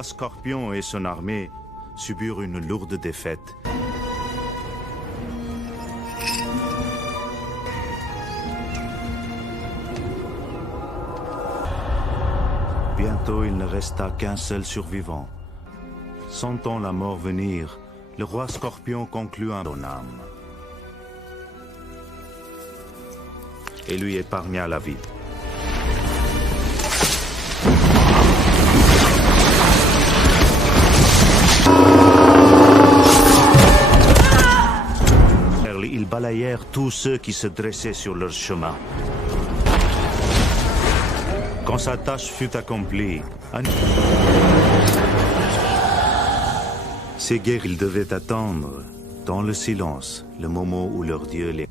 roi Scorpion et son armée subirent une lourde défaite. Bientôt, il ne resta qu'un seul survivant. Sentant la mort venir, le roi Scorpion conclut un bon âme et lui épargna la vie. Ils balayèrent tous ceux qui se dressaient sur leur chemin. Quand sa tâche fut accomplie, ces guerres, ils devaient attendre, dans le silence, le moment où leur Dieu les...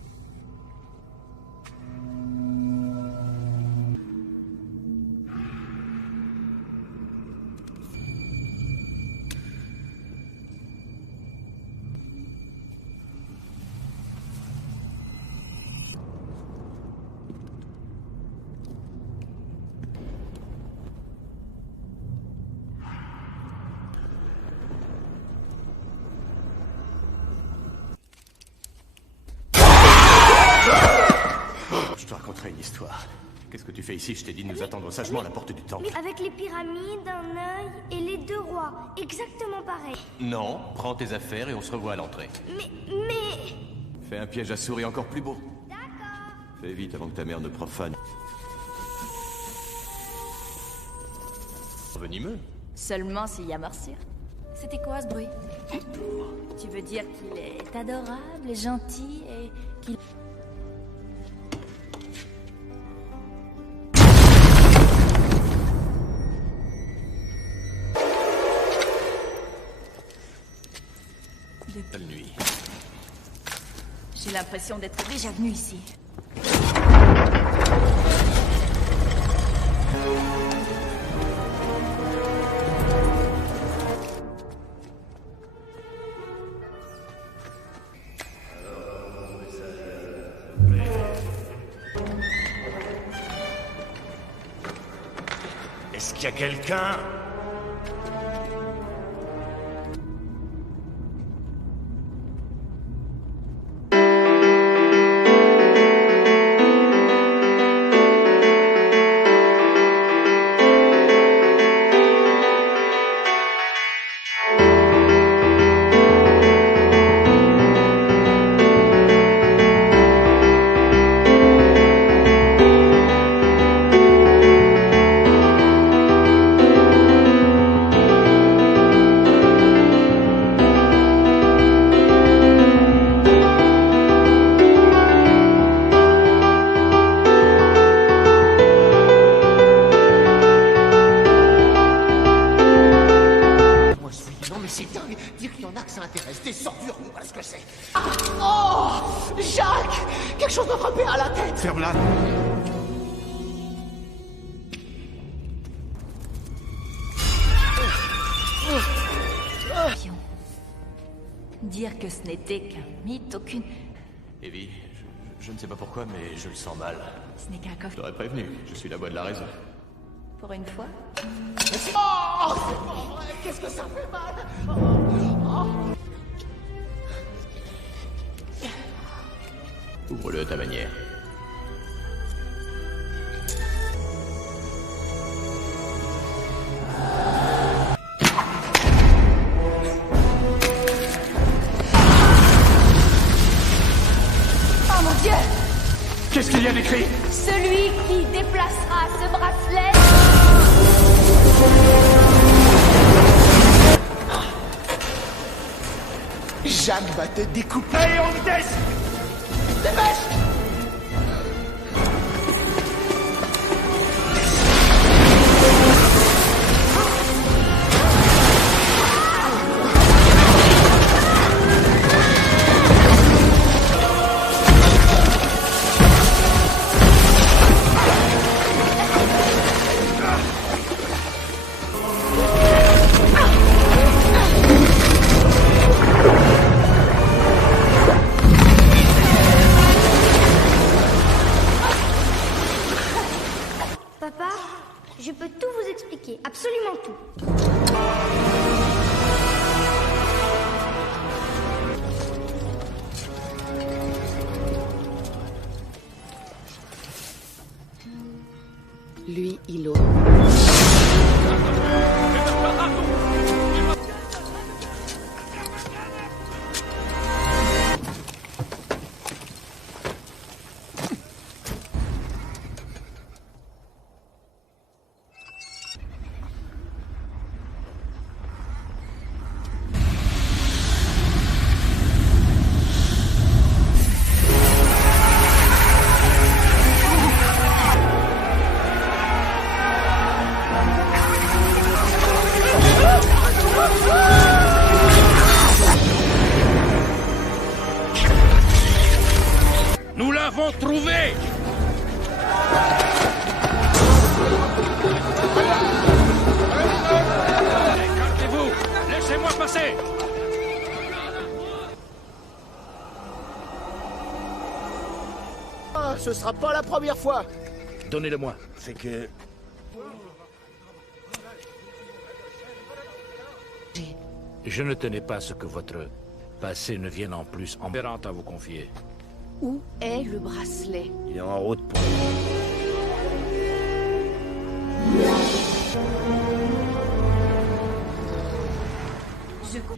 Je te raconterai une histoire. Qu'est-ce que tu fais ici? Je t'ai dit de nous attendre sagement à la porte du temple. Avec les pyramides, un œil et les deux rois. Exactement pareil. Non, prends tes affaires et on se revoit à l'entrée. Mais... Fais un piège à souris encore plus beau. D'accord. Fais vite avant que ta mère ne profane. Venimeux. Seulement s'il y a morsure. C'était quoi ce bruit? Tu veux dire qu'il est adorable, gentil et qu'il... Belle nuit. J'ai l'impression d'être déjà venu ici. Est-ce qu'il y a quelqu'un? Dire qu'il y en a que ça intéresse. Des ordures, voilà ce que c'est. Ah, oh, Jacques, quelque chose m'a frappé à la tête. Ferme-la. Dire que ce n'était qu'un mythe, aucune... Evie, je ne sais pas pourquoi, mais je le sens mal. Ce n'est qu'un Je coffre. t'aurais prévenu, je suis la voix de la raison. Pour une fois. Oh, c'est pas vrai. Qu'est-ce que ça fait mal. Ouvre-le à ta manière. Oh mon Dieu! Qu'est-ce qu'il y a d'écrit? Celui qui déplacera ce bracelet... Jeanne va te découper. Allez, en vitesse! Dépêche! Lui, il ose. Nous l'avons trouvé! Écartez-vous! Laissez-moi passer! Ah, ce sera pas la première fois. Donnez-le-moi. C'est que... Je ne tenais pas à ce que votre passé ne vienne en plus embêtant à vous confier. Où est le bracelet? Il est en route pour...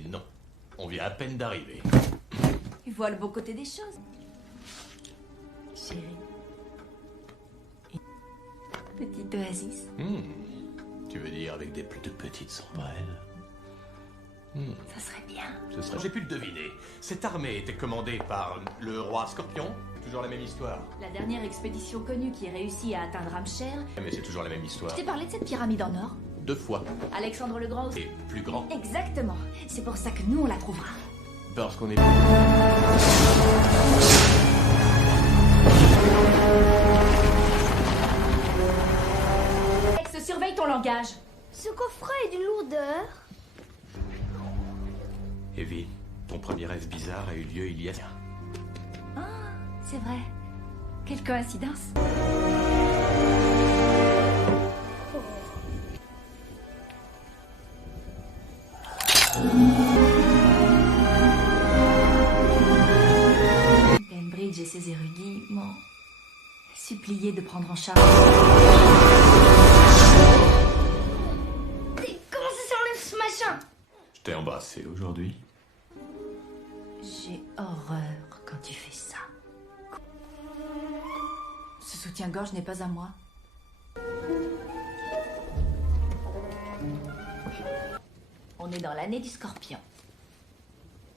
Non, on vient à peine d'arriver. Il voit le beau côté des choses. Chérie. Petite oasis. Tu veux dire avec des plus petites sombrelles? Ça serait bien. Ce serait... J'ai pu le deviner. Cette armée était commandée par le roi Scorpion. Toujours la même histoire. La dernière expédition connue qui réussit à atteindre Amcher. Mais c'est toujours la même histoire. Je t'ai parlé de cette pyramide en or. 2 fois. Alexandre le Grand aussi. Et plus grand. Exactement. C'est pour ça que nous, on la trouvera. Parce qu'on est... Alex, surveille ton langage. Ce coffret est d'une lourdeur. Evie, ton premier rêve bizarre a eu lieu il y a... Ah, c'est vrai. Quelle coïncidence. Bainbridge et ses érudits m'ont supplié de prendre en charge. Comment ça s'enlève ce machin? Je t'ai embrassé aujourd'hui. J'ai horreur quand tu fais ça. Ce soutien-gorge n'est pas à moi. On est dans l'année du Scorpion.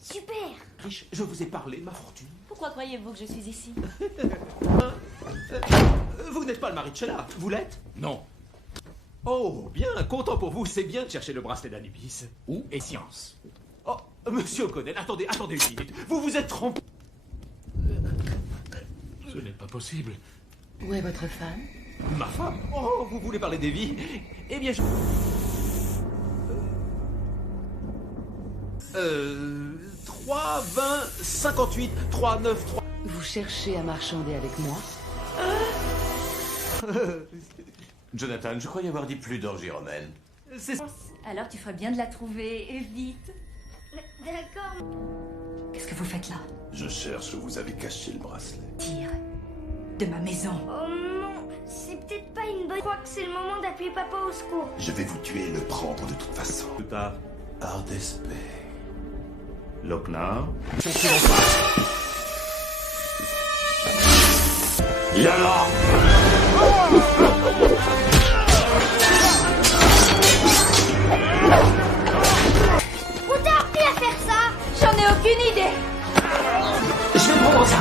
Super. Riche, je vous ai parlé de ma fortune. Pourquoi croyez-vous que je suis ici? Vous n'êtes pas le mari de Sheila, vous l'êtes? Non. Oh, bien, content pour vous, c'est bien de chercher le bracelet d'Anubis. Où est Science? Oh, monsieur O'Connell, attendez une minute. Vous vous êtes trompé. Ce n'est pas possible. Où est votre femme? Ma femme? Oh, vous voulez parler d'Evie? Eh bien, je... 3, 20, 58, 3, 9, 3... Vous cherchez à marchander avec moi? Jonathan, je croyais avoir dit plus d'orgie romaine. C'est... Alors tu ferais bien de la trouver, et vite. D'accord. Qu'est-ce que vous faites là? Je cherche où vous avez caché le bracelet. Tire de ma maison. Oh non, c'est peut-être pas une bonne... Je crois que c'est le moment d'appeler papa au secours. Je vais vous tuer et le prendre de toute façon. Plus tard, Ardespé. Loknar. Yala! On t'a appris à faire ça? J'en ai aucune idée. Je vais prendre ça.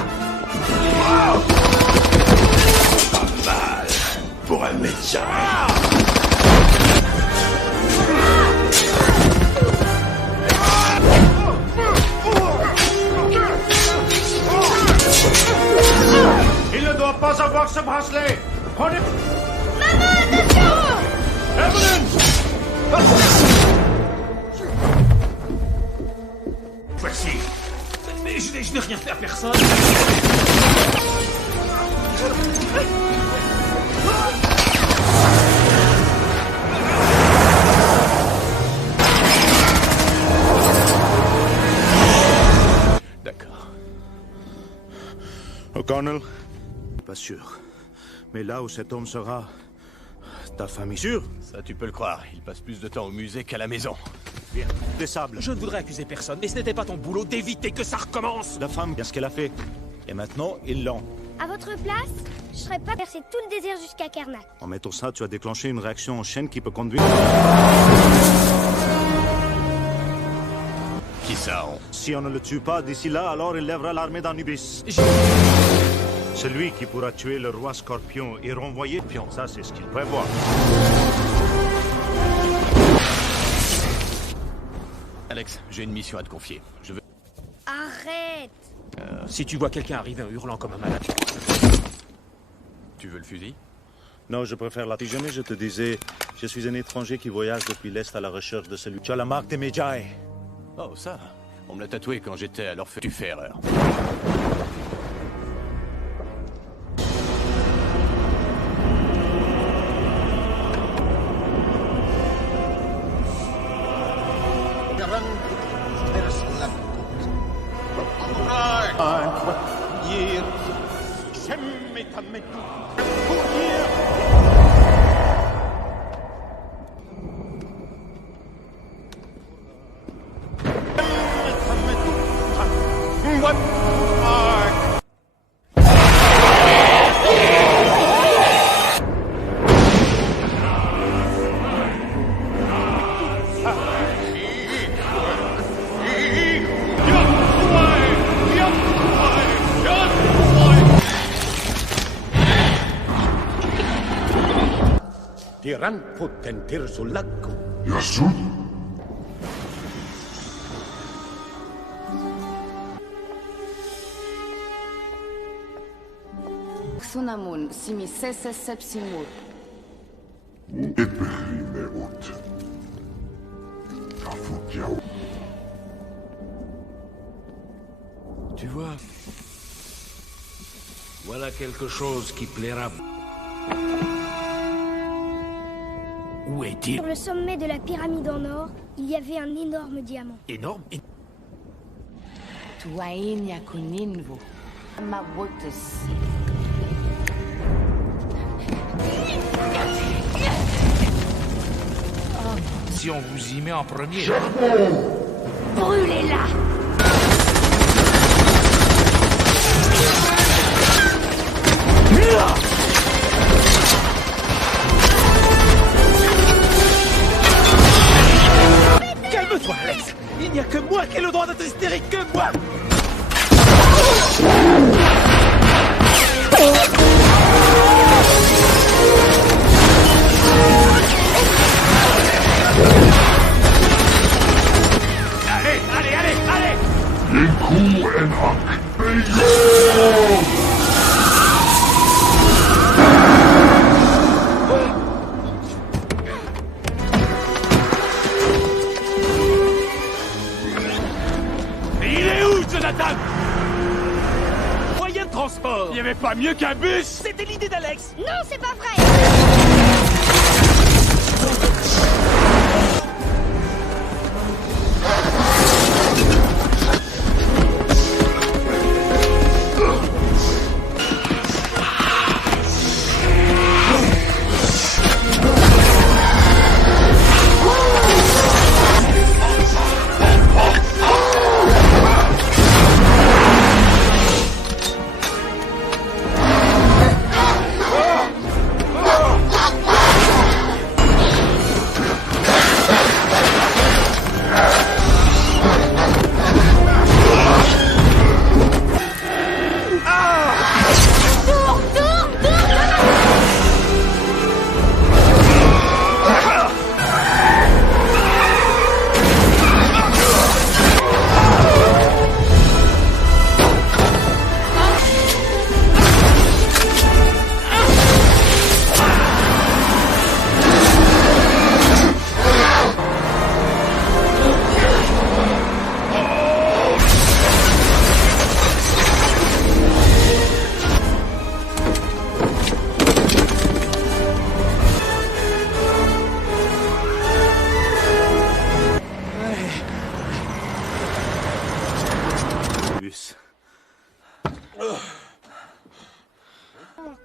Pas mal pour un médecin. Il ne doit pas avoir ce bracelet. Prenez... Maman, attention! Evelyn! Voici. Mais je n'ai rien fait à personne. D'accord. O'Connell? Pas sûr. Mais là où cet homme sera, ta famille. Sûr? Ça, tu peux le croire. Il passe plus de temps au musée qu'à la maison. Bien. Des sables. Je ne voudrais accuser personne, mais ce n'était pas ton boulot d'éviter que ça recommence. La femme, bien ce qu'elle a fait. Et maintenant, ils l'ont. À votre place, je serais pas percé tout le désert jusqu'à Karnak. En mettant ça, tu as déclenché une réaction en chaîne qui peut conduire... Qui ça, on... Si on ne le tue pas d'ici là, alors il lèvera l'armée d'Anubis. Celui qui pourra tuer le roi Scorpion et renvoyer Pion, ça c'est ce qu'il prévoit. Alex, j'ai une mission à te confier. Je veux... Arrête! Si tu vois quelqu'un arriver en hurlant comme un malade... Tu veux le fusil? Non, je préfère la... Si jamais je te disais, je suis un étranger qui voyage depuis l'Est à la recherche de celui... Tu as la marque des Medjay. Oh, ça. On me l'a tatoué quand j'étais à l'orphelinat. Tu fais erreur. Tiran potentir sul lago. Yasu? Xunamun, simi sese sepsimur. Eperime ut. Kafukiao. Tu vois, voilà quelque chose qui plaira. Où est-il? Sur le sommet de la pyramide en or, il y avait un énorme diamant. Énorme. Tuain yakuninvu. Mawotus. Si on vous y met en premier. Brûlez-la! Calme-toi, Alex. Il n'y a que moi qui ai le droit d'être hystérique, que moi. Allez! Yenku en hak. Il est où, Jonathan? Moyen de transport. Il n'y avait pas mieux qu'un bus. C'était l'idée d'Alex. Non, c'est pas vrai!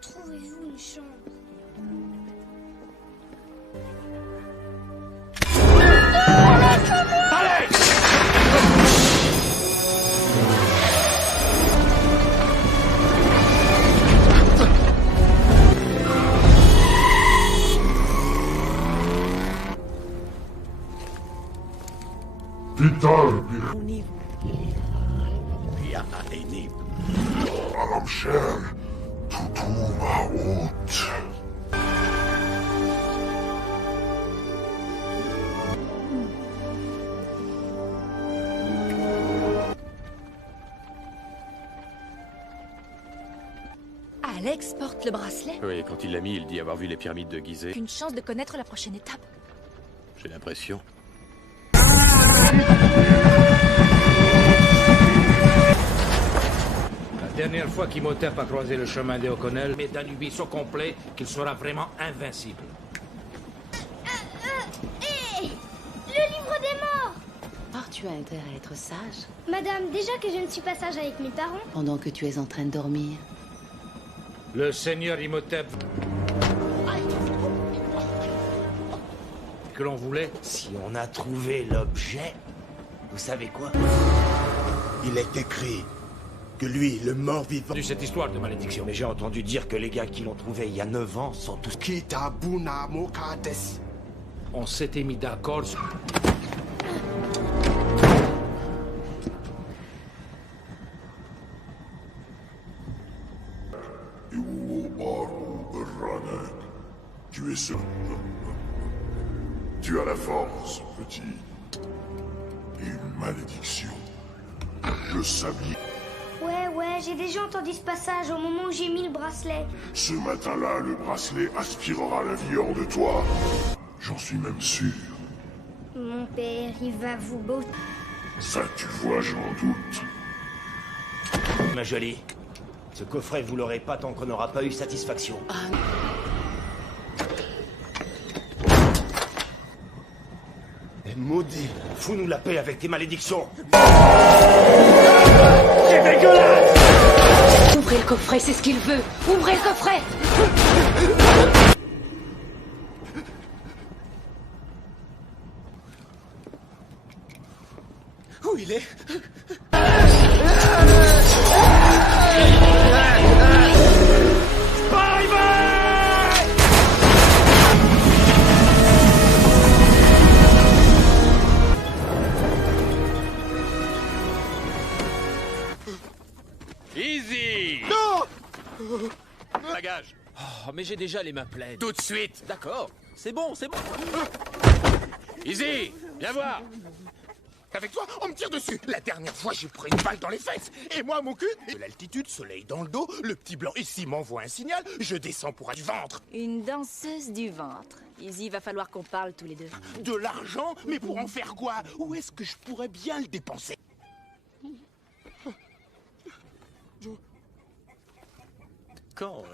Trouvez-vous une chambre? prochaine, Toutou Maout. Alex porte le bracelet. Oui, quand il l'a mis, il dit avoir vu les pyramides de Gizeh. Une chance de connaître la prochaine étape. J'ai l'impression. La dernière fois qu'Imhotep a croisé le chemin des O'Connell, mais d'Anubis au complet qu'il sera vraiment invincible. Hé, le livre des morts! Oh, tu as intérêt à être sage Madame, déjà que je ne suis pas sage avec mes parents. pendant que tu es en train de dormir. Le seigneur Imhotep que l'on voulait. Si on a trouvé l'objet, vous savez quoi? Il est écrit que lui, le mort-vivant... Cette histoire de malédiction. Mais j'ai entendu dire que les gars qui l'ont trouvé il y a 9 ans sont tous... Kitabuna Mokades. On s'était mis d'accord. Tu es sûr. Tu as la force, petit. Et une malédiction. Je savais. Ouais, j'ai déjà entendu ce passage au moment où j'ai mis le bracelet. Ce matin-là, le bracelet aspirera la vie hors de toi. J'en suis même sûr. Mon père, il va vous beau... Ça, tu vois, j'en doute. Ma jolie, ce coffret, vous l'aurez pas tant qu'on n'aura pas eu satisfaction. Et maudit, fous-nous la paix avec tes malédictions. C'est dégueulasse! Ouvrez le coffret, c'est ce qu'il veut. Ouvrez le coffret. Où il est? Easy! Non! Bagage. Oh, mais j'ai déjà les mains pleines. Tout de suite. D'accord, c'est bon, c'est bon. Easy! Viens voir. Avec toi, on me tire dessus. La dernière fois, j'ai pris une balle dans les fesses. Et moi, mon cul, de l'altitude, soleil dans le dos, le petit blanc ici m'envoie un signal, je descends pour du ventre. Une danseuse du ventre. Izzy, va falloir qu'on parle tous les deux. De l'argent? Mais pour en faire quoi? Où est-ce que je pourrais bien le dépenser? Quand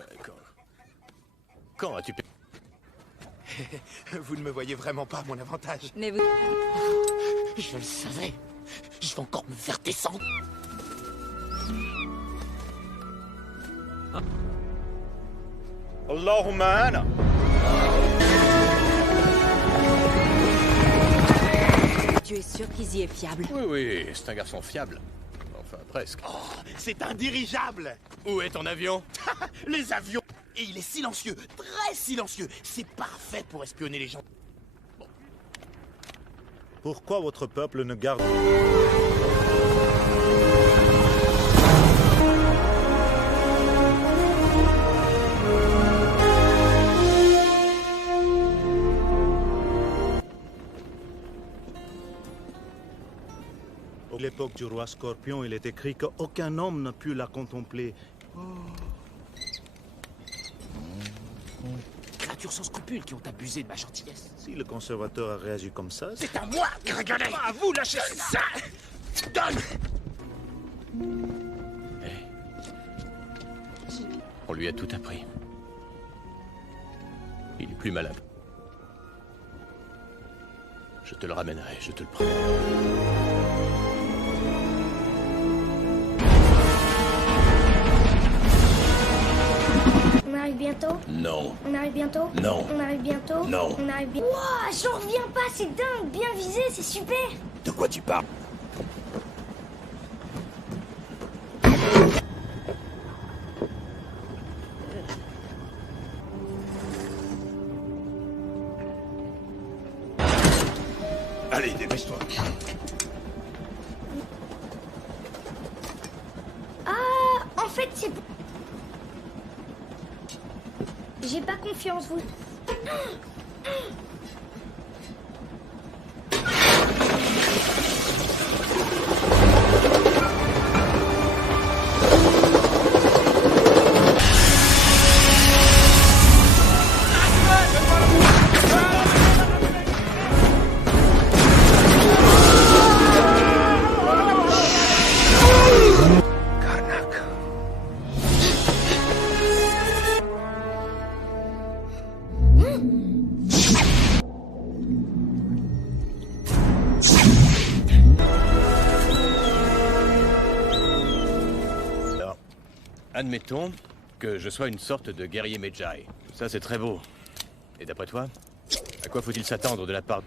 as-tu... Vous ne me voyez vraiment pas à mon avantage. Mais vous... Je le savais. Je vais encore me faire descendre. Allahumma ana. Tu es sûr qu'Izzy est fiable? Oui, c'est un garçon fiable. Enfin, presque. Oh, c'est un dirigeable. Où est ton avion? Les avions. Et il est silencieux, très silencieux. C'est parfait pour espionner les gens. Pourquoi votre peuple ne garde... À l'époque du roi Scorpion, il est écrit qu'aucun homme n'a pu la contempler. Créatures sans scrupules qui ont abusé de ma gentillesse. Si le conservateur a réagi comme ça... C'est à moi, Grégolet. À vous, lâchez ça. Donne. On lui a tout appris. Il est plus malade. Je te le ramènerai, je te le promets. On arrive bientôt? Non. On arrive bientôt? Non. On arrive bientôt? Non. On arrive bien... Wouah, j'en reviens pas, c'est dingue! Bien visé, c'est super! De quoi tu parles? Allez, dépêche-toi. Ah, en fait, c'est... J'ai pas confiance, vous. Admettons que je sois une sorte de guerrier Medjay. Ça, c'est très beau. Et d'après toi, à quoi faut-il s'attendre de la part...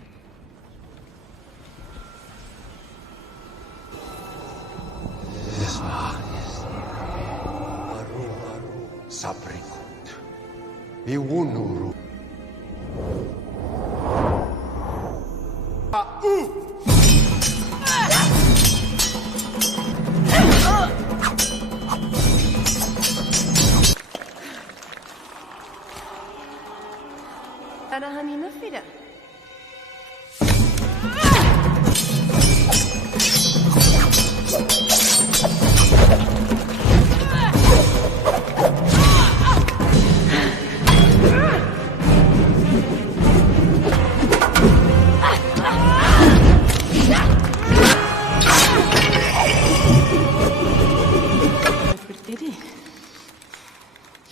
أنا هاني نفيدة.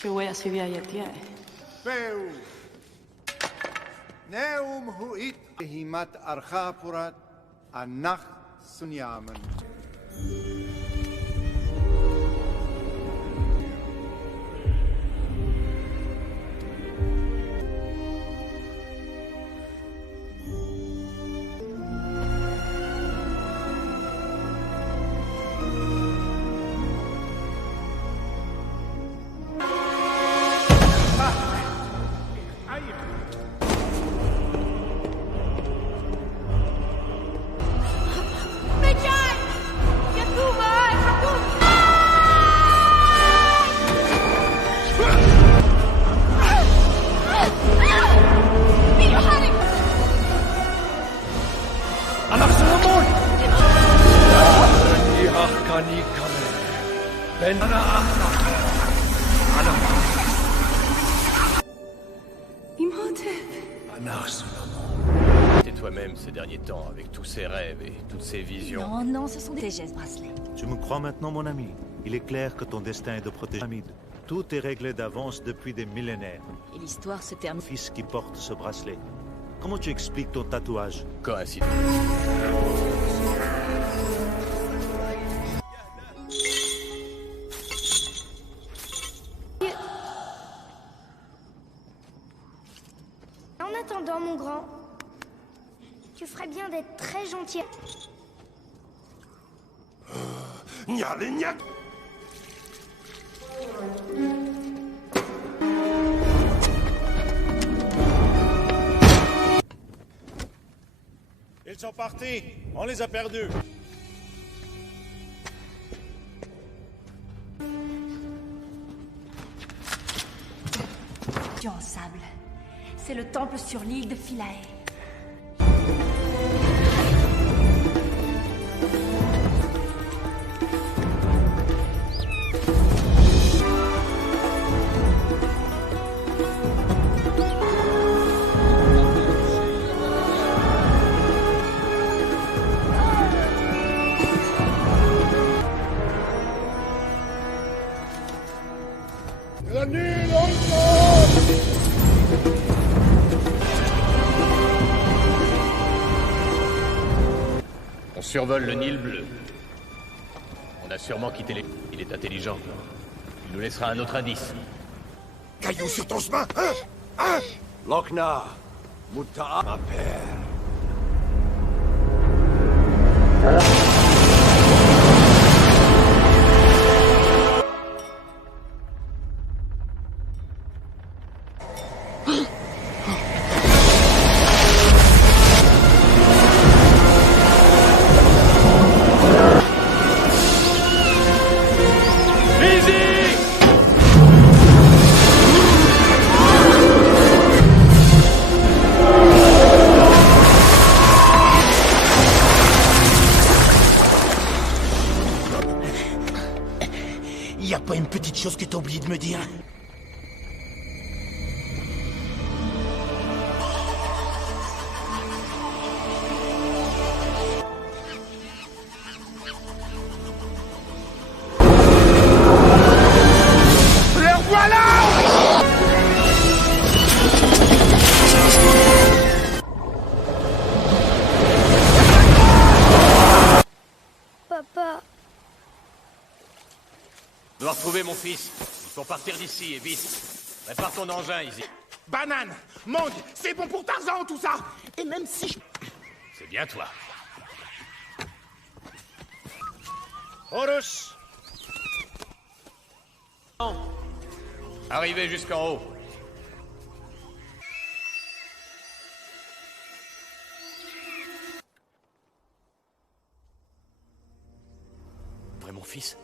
Yo voy a subir a Yatia. ناوم هوئت هيمات أرخا برات النخ سنيامن Et toi-même ces derniers temps, avec tous ces rêves et toutes ces visions. Non, non, ce sont des gestes bracelets. Tu me crois maintenant, mon ami? Il est clair que ton destin est de protéger Hamid. Tout est réglé d'avance depuis des millénaires. Et l'histoire se termine. Fils qui porte ce bracelet. Comment tu expliques ton tatouage? Coïncidence. En attendant, mon grand, tu ferais bien d'être très gentil. Ils sont partis. On les a perdus. Dieu en sable. C'est le temple sur l'île de Philae. On survole le Nil bleu. On a sûrement quitté les... Il est intelligent. Il nous laissera un autre indice. Caillou sur ton chemin, hein? Hein? Lokna, Muta, ma père. Easy! Y a pas une petite chose que t'as oublié de me dire? Le voilà! Papa. Je dois retrouver mon fils. Il faut partir d'ici, et vite. Prépare ton engin, Izzy. Banane, mangue, c'est bon pour Tarzan tout ça. Et même si je... C'est bien toi. Horus! Arrivez jusqu'en haut. Vrai mon fils?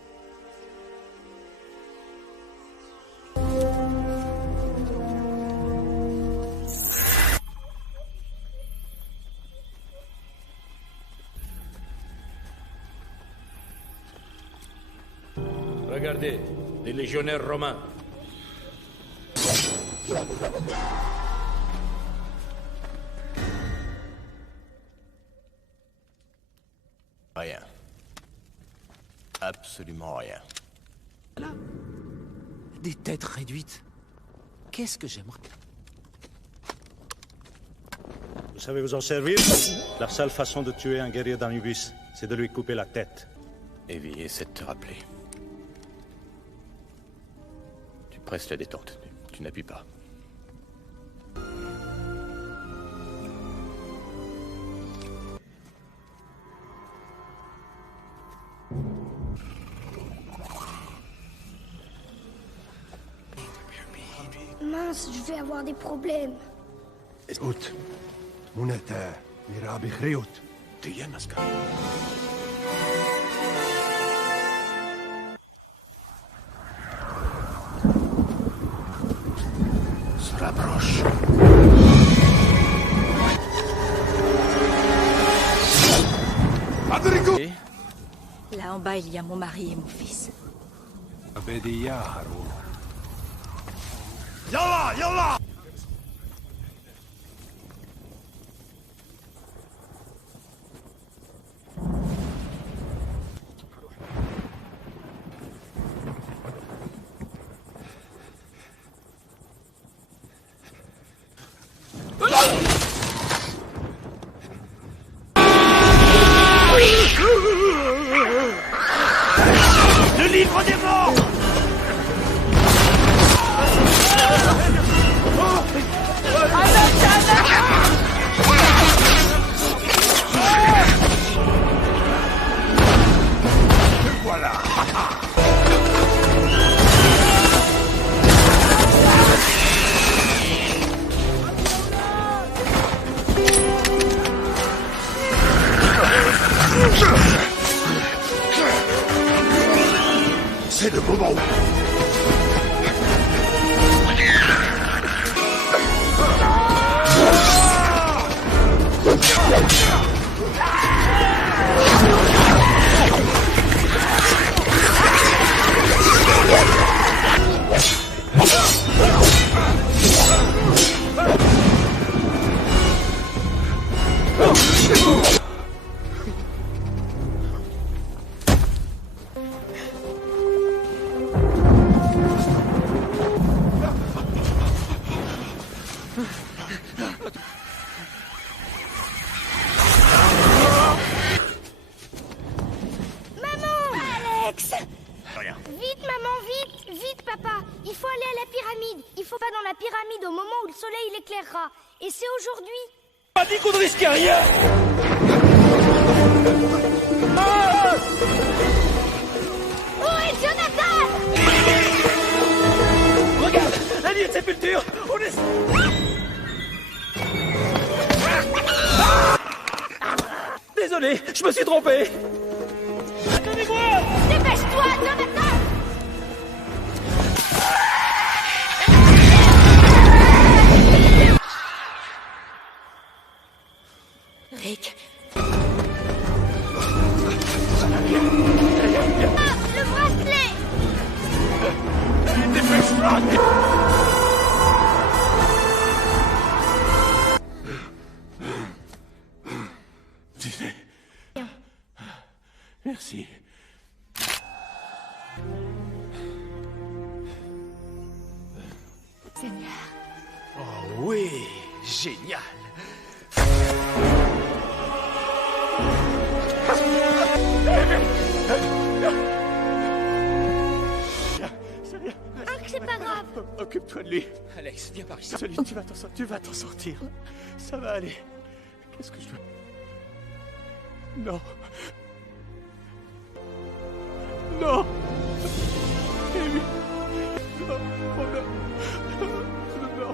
Regardez, des légionnaires romains. Rien. Absolument rien. Là, des têtes réduites. Qu'est-ce que j'aimerais... Vous savez vous en servir? La seule façon de tuer un guerrier d'Anubis, c'est de lui couper la tête. Evie, essaie de te rappeler. Tu presses la détente. Tu n'appuies pas. Mince, je vais avoir des problèmes. اسكت منتا ميرابي خريوت تيانسكا se rapproche. Là en bas, il y a mon mari et mon fils. Yalla, yalla! Le livre des morts! Voilà! C'est le moment. Vite, maman, vite! Vite, papa! Il faut aller à la pyramide. Il faut pas dans la pyramide au moment où le soleil l'éclairera. Et c'est aujourd'hui. Pas dit qu'on ne risquait rien! Où est Jonathan? Regarde! Un nid de sépulture! On est... Désolé, je me suis trompé! Attendez-moi! Dépêche-toi, Jonathan! Rick. Ah, le bracelet! Merci. Seigneur. Oh oui, génial. Hank, c'est pas grave. Occupe-toi de lui. Alex, viens par ici. Salut, tu vas t'en sortir. Ça va aller. Qu'est-ce que je dois... Non. Non. Amy. Non. Oh non. Non.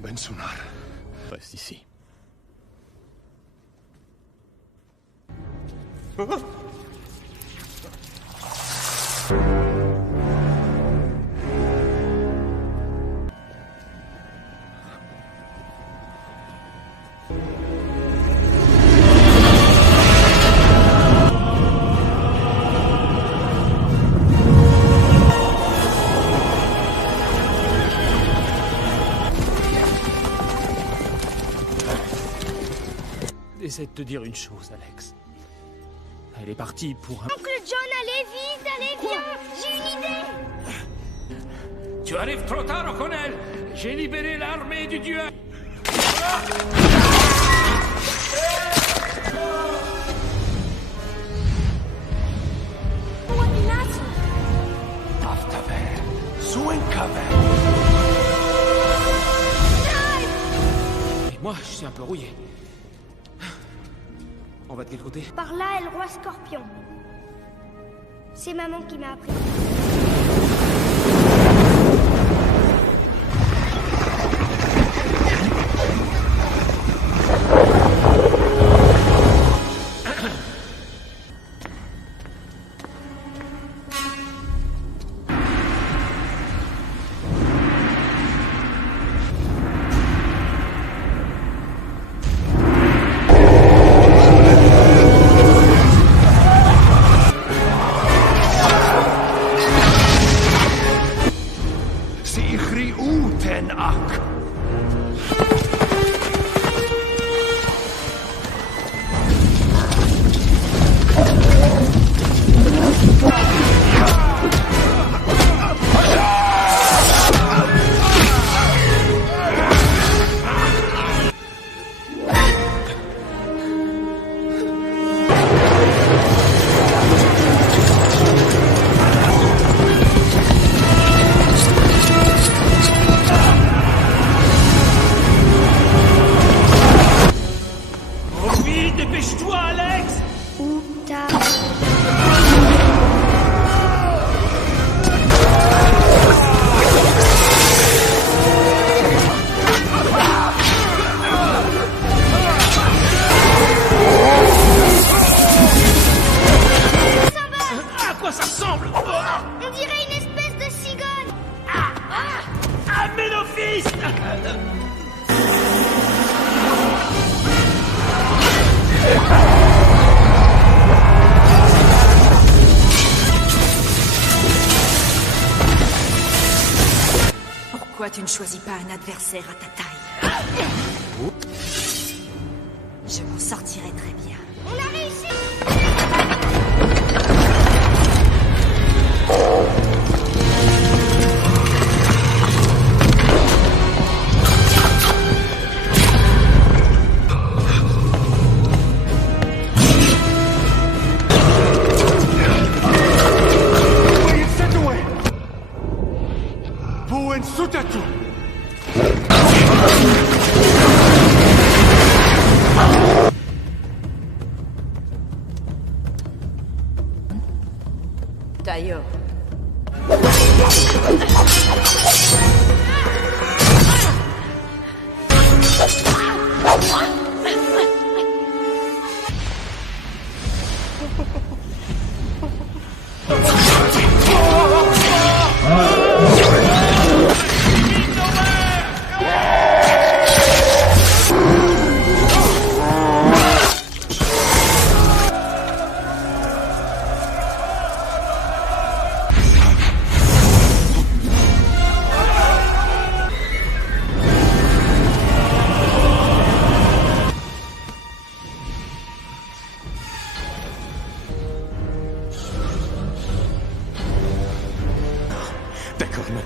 Ben Sunar. Reste ici. Essaie de te dire une chose, Alex. Elle est partie pour un... Oncle John, allez vite, allez, viens. J'ai une idée. Tu arrives trop tard, O'Connell. J'ai libéré l'armée du dieu. Et moi, je suis un peu rouillé. On va de quel côté? Par là est le roi Scorpion. C'est maman qui m'a appris. Dépêche-toi, Alex! Où t'as... À quoi ça ressemble? On dirait une espèce de cigogne. Aménophiste! Pourquoi tu ne choisis pas un adversaire à ta taille? Je m'en sortirai très bien. On a réussi.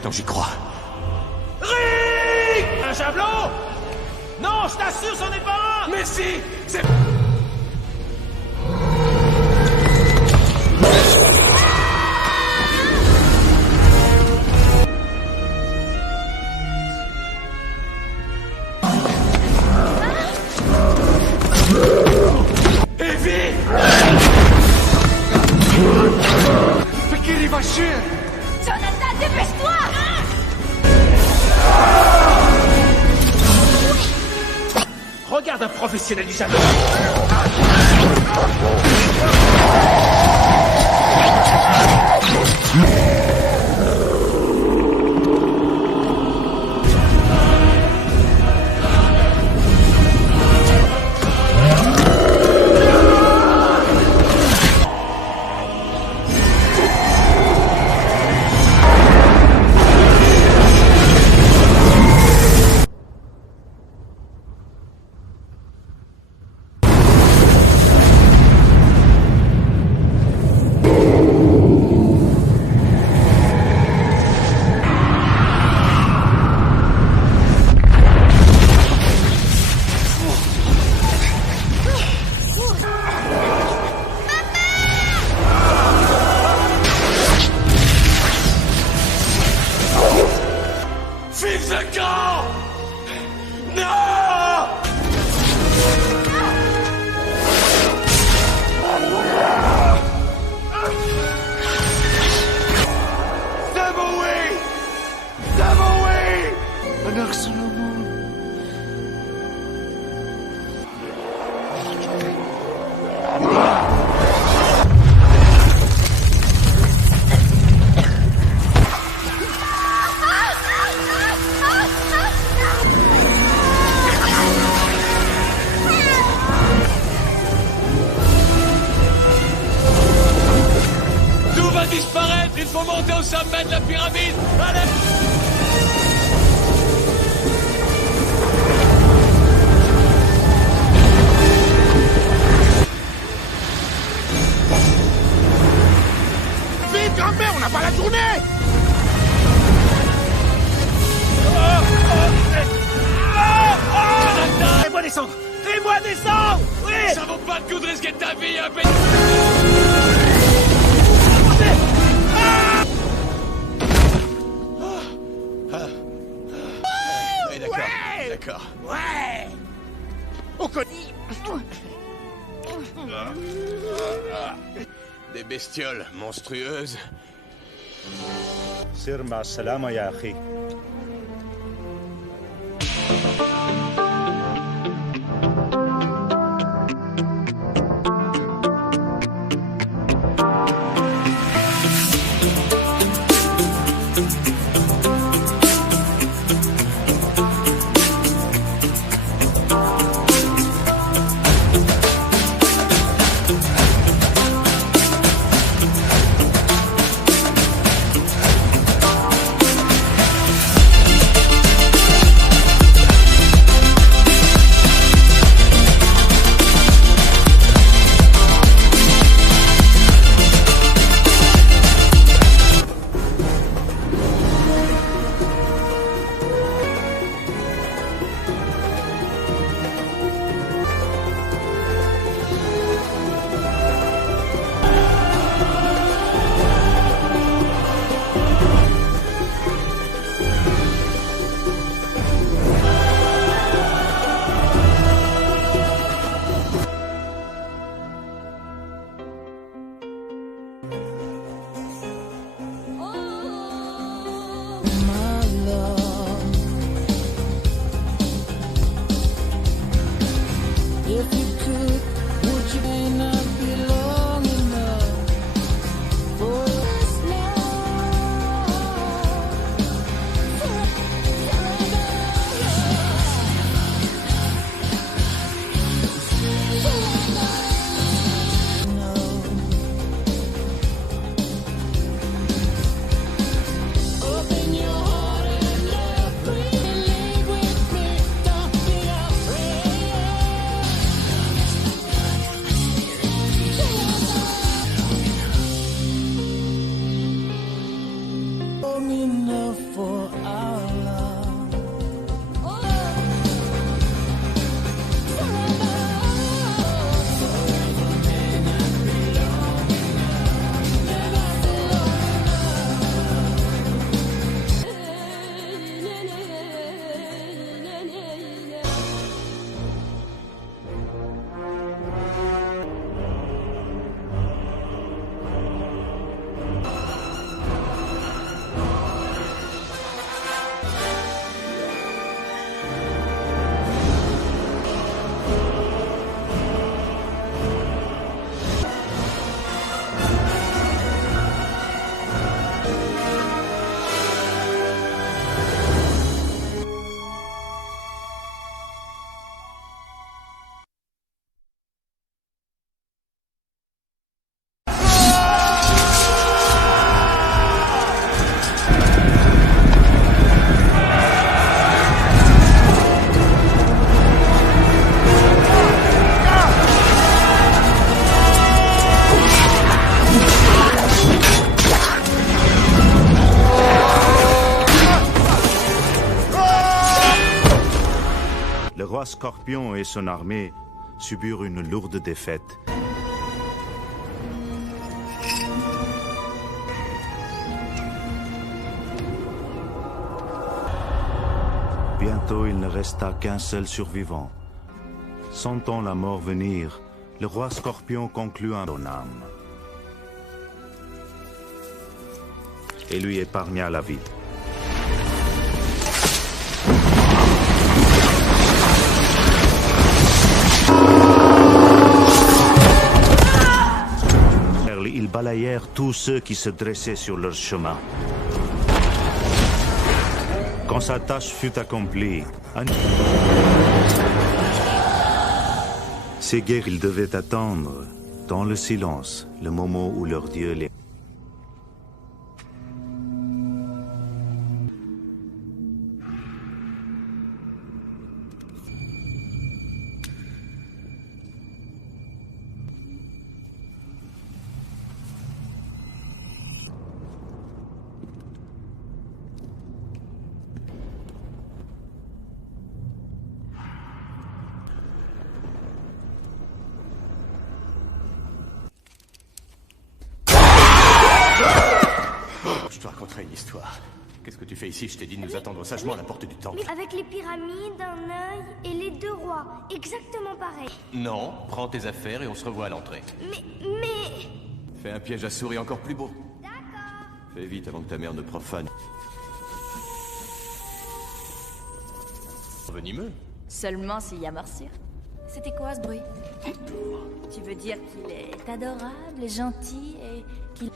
Maintenant j'y crois. Rick! Un javelot? Non, je t'assure, c'en est pas un! Mais si! C'est... Evie! Fikiri Bashir! Jonathan, dépêche-toi! Regarde un professionnel du javelot! Vive le camp! Non! Samoui! Samoui! Honneur Solomon! Tout va disparaître! Il faut monter au sommet de la pyramide! Allez! Vite, grand-père, on n'a pas la journée! Fais-moi descendre! Fais-moi descendre! Oui! Ça vaut pas le coup de risquer ta vie, un Oui, d'accord, d'accord. Ouais! On connaît... Des bestioles monstrueuses. سير مع السلامة يا أخي. roi Scorpion et son armée subirent une lourde défaite. Bientôt, il ne resta qu'un seul survivant. Sentant la mort venir, le roi Scorpion conclut un bon âme et lui épargna la vie. Ils balayèrent tous ceux qui se dressaient sur leur chemin. Quand sa tâche fut accomplie, ces guerres, ils devaient attendre, dans le silence, le moment où leur Dieu les... Je te raconterai une histoire. Qu'est-ce que tu fais ici? Je t'ai dit de nous attendre sagement à la porte du temple. Avec les pyramides, un œil et les deux rois. Exactement pareil. Non, prends tes affaires et on se revoit à l'entrée. Mais... Fais un piège à souris encore plus beau. D'accord. Fais vite avant que ta mère ne profane. Venimeux. Seulement s'il y a morsure. C'était quoi ce bruit? Tu veux dire qu'il est adorable et gentil et qu'il...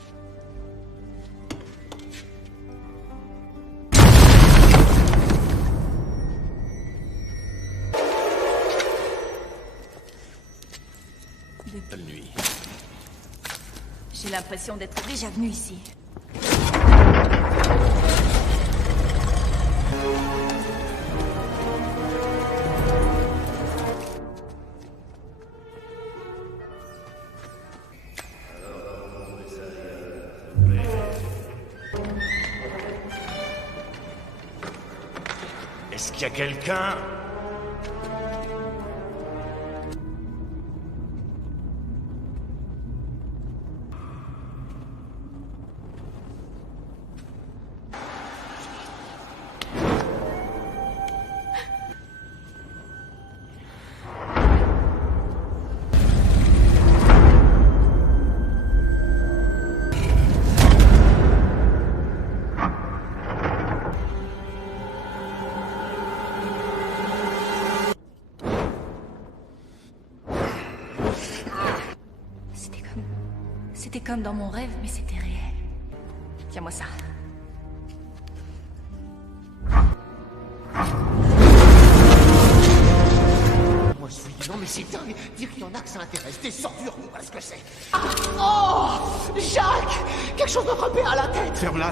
Belle nuit. J'ai l'impression d'être déjà venu ici. Est-ce qu'il y a quelqu'un? C'était comme dans mon rêve, mais c'était réel. Tiens-moi ça. Moi je suis... Non mais c'est dingue. Dire qu'il y en a que ça intéresse. Des ordures, voilà ce que c'est. Oh Jacques! Quelque chose m'a frappé à la tête! Ferme-la!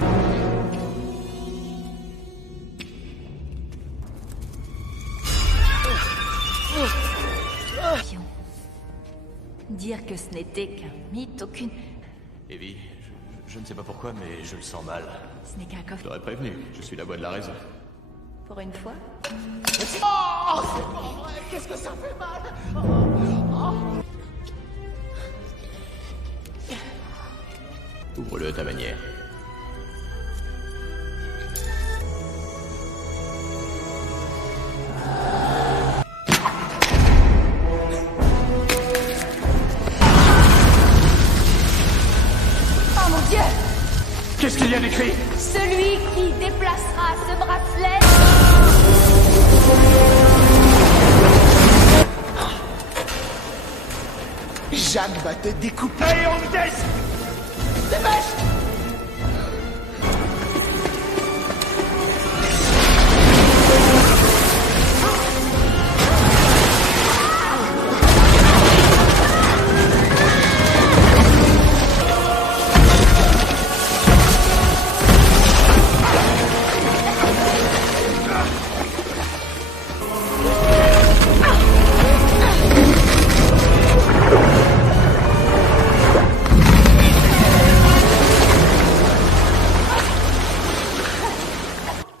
Dire que ce n'était qu'un mythe, aucune... Evie, je ne sais pas pourquoi, mais je le sens mal. Ce n'est qu'un Je coffre. t'aurais prévenu, je suis la voix de la raison. Pour une fois. Oh! C'est pas vrai! Qu'est-ce que ça fait mal! Ouvre-le à ta manière. Oh mon Dieu! Qu'est-ce qu'il y a d'écrit? Celui qui déplacera ce bracelet... Jacques va te découper. Allez, en vitesse! Dépêche!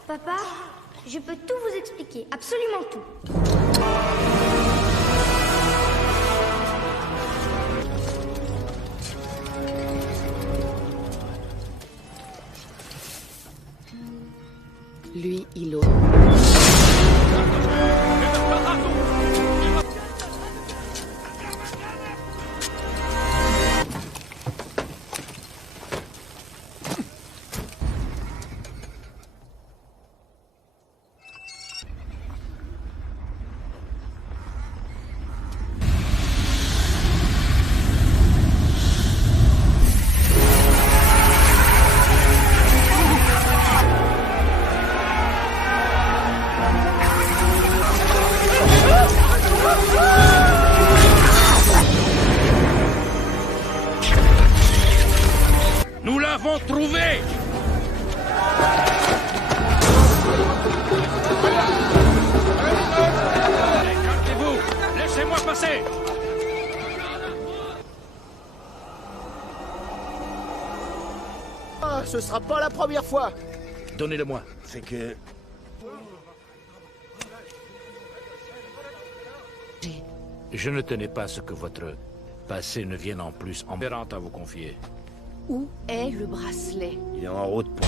Papa, je peux tout vous expliquer, absolument tout. Lui, il ose. Nous l'avons trouvé! Écartez-vous! Laissez-moi passer! Ah, ce sera pas la première fois. Donnez-le-moi. C'est que... Je ne tenais pas à ce que votre passé ne vienne en plus emmerdant à vous confier. Où est le bracelet? Il est en route pour...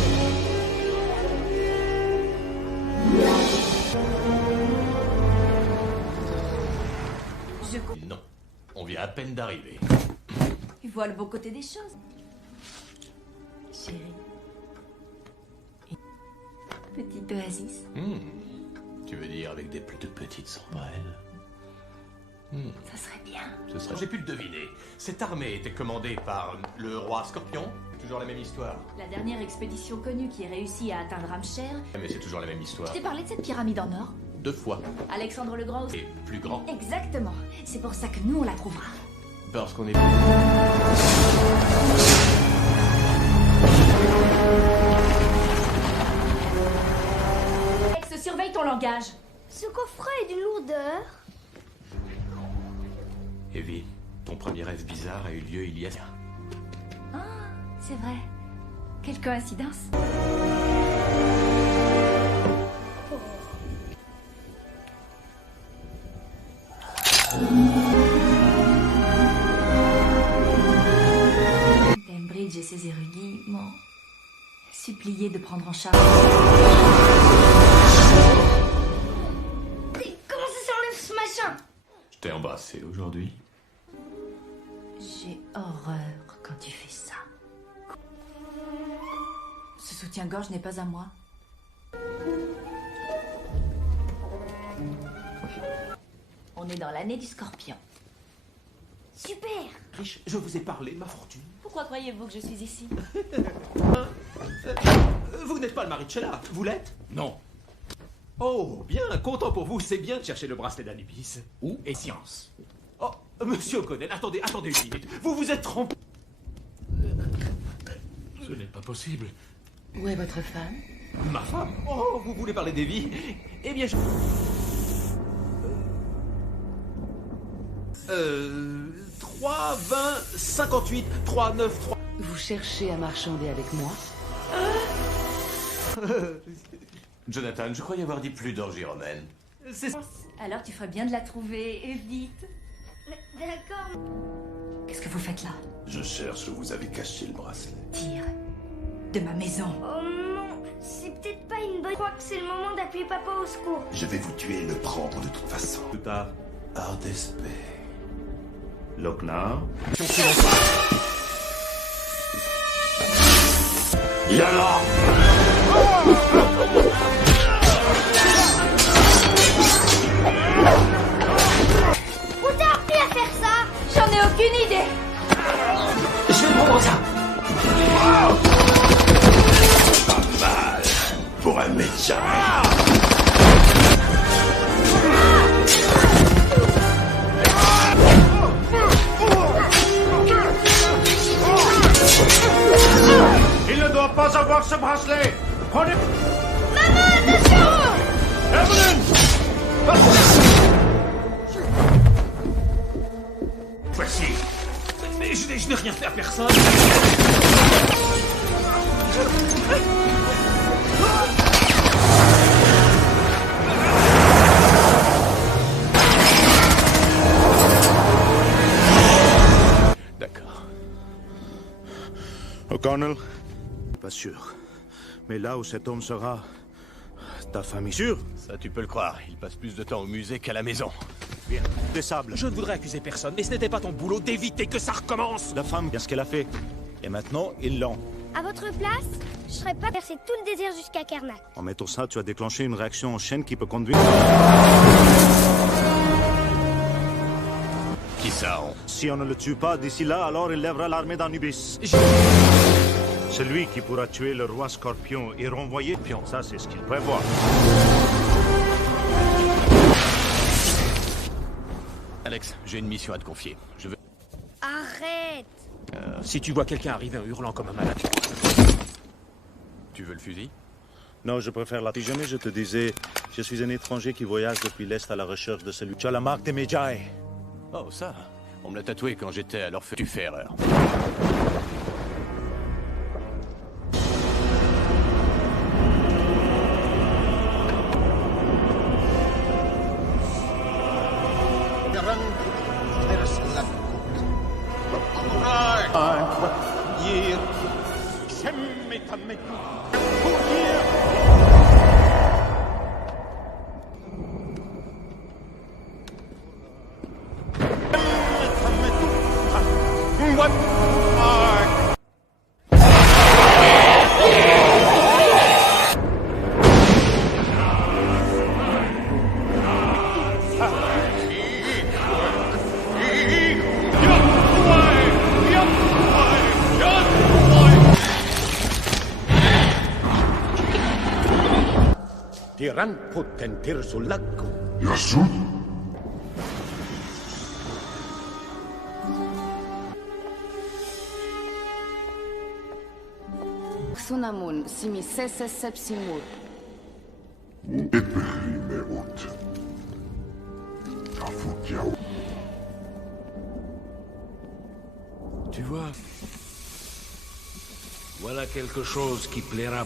Non, on vient à peine d'arriver. Tu vois le beau côté des choses. Chérie. Petite oasis. Tu veux dire avec des plus de petites sombrelles? Ça serait bien. Ce serait... J'ai pu le deviner. Cette armée était commandée par le roi Scorpion. Toujours la même histoire. La dernière expédition connue qui réussit à atteindre Amcher. Mais c'est toujours la même histoire. Je t'ai parlé de cette pyramide en or. 2 fois. Alexandre le Grand aussi. Et plus grand. Exactement. C'est pour ça que nous, on la trouvera. Parce qu'on est... Alex, surveille ton langage. Ce coffret est d'une lourdeur. Evie, ton premier rêve bizarre a eu lieu il y a... Ah, c'est vrai. Quelle coïncidence. Bembridge et ses érudits m'ont supplié de prendre en charge. Comment ça s'enlève ce machin? Je t'ai embrassé aujourd'hui. J'ai horreur quand tu fais ça. Ce soutien-gorge n'est pas à moi. On est dans l'année du Scorpion. Super. Riche, je vous ai parlé de ma fortune. Pourquoi croyez-vous que je suis ici? Vous n'êtes pas le mari de Sheila, vous l'êtes? Non. Oh, bien, content pour vous, c'est bien de chercher le bracelet d'Anubis. Où est Science? Oh, monsieur O'Connell, attendez une minute. Vous vous êtes trompé. Ce n'est pas possible. Où est votre femme? Ma femme? Oh, vous voulez parler d'Evie? Eh bien, je... 3, 20, 58, 3, 9, 3... Vous cherchez à marchander avec moi? Jonathan, je croyais avoir dit plus d'orgie romaine. C'est... Alors tu ferais bien de la trouver, et vite. D'accord. Qu'est-ce que vous faites là? Je cherche où vous avez caché le bracelet. Tire de ma maison. Oh non, c'est peut-être pas une bonne... Je crois que c'est le moment d'appeler papa au secours. Je vais vous tuer et le prendre de toute façon. Plus tard, Ardespé. Loknar. Yala! Où t'as appris à faire ça? J'en ai aucune idée. Je vais prendre ça. Pas mal pour un médecin. Il ne doit pas avoir ce bracelet. Prenez... Maman, attention! Evelyn! Voici. Mais je n'ai rien fait à personne. Connell? Pas sûr. Mais là où cet homme sera, ta famille sûre? Ça, tu peux le croire. Il passe plus de temps au musée qu'à la maison. Bien. Des sables. Je ne voudrais accuser personne, mais ce n'était pas ton boulot d'éviter que ça recommence. La femme, qu'est-ce qu'elle a fait? Et maintenant, ils l'ont. À votre place, je serais pas versé tout le désert jusqu'à Karnak. En mettant ça, tu as déclenché une réaction en chaîne qui peut conduire... Qui ça, Si on ne le tue pas d'ici là, alors il lèvera l'armée d'Anubis. Celui qui pourra tuer le roi Scorpion et renvoyer Pion, ça c'est ce qu'il prévoit. Alex, j'ai une mission à te confier. Je veux... Arrête! Si tu vois quelqu'un arriver en hurlant comme un malade... Tu veux le fusil? Non, je préfère la... Si jamais je te disais, je suis un étranger qui voyage depuis l'Est à la recherche de celui... Tu as la marque des Medjay. Oh, ça. On me l'a tatoué quand j'étais à l'orphelinat. Tu fais erreur. Tiran potentir sul lago. Yasu? Xunamun, simi sese sepsimur. Eperi meut. Tafukiao. Tu vois, voilà quelque chose qui plaira.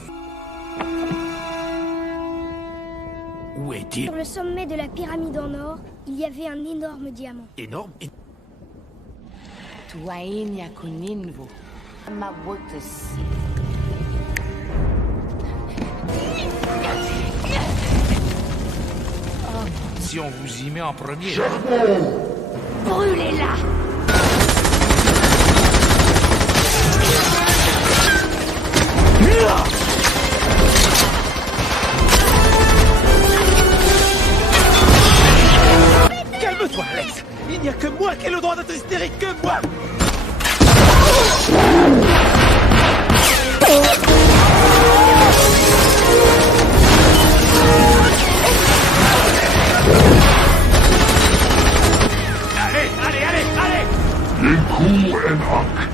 Où est-il? Sur le sommet de la pyramide en or, il y avait un énorme diamant. Énorme? Tuain yakuninvu. Mabotes. Si on vous y met en premier... Brûlez-la! Calme-toi, Alex. Il n'y a que moi qui ai le droit d'être hystérique, que moi. Allez, allez, allez, allez. Yenku en Ak.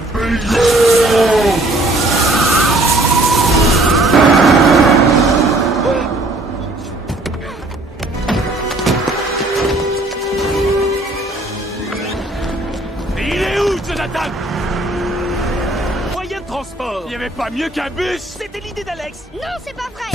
Il est où, Jonathan? Moyen de transport. Il n'y avait pas mieux qu'un bus. C'était l'idée d'Alex. Non, c'est pas vrai!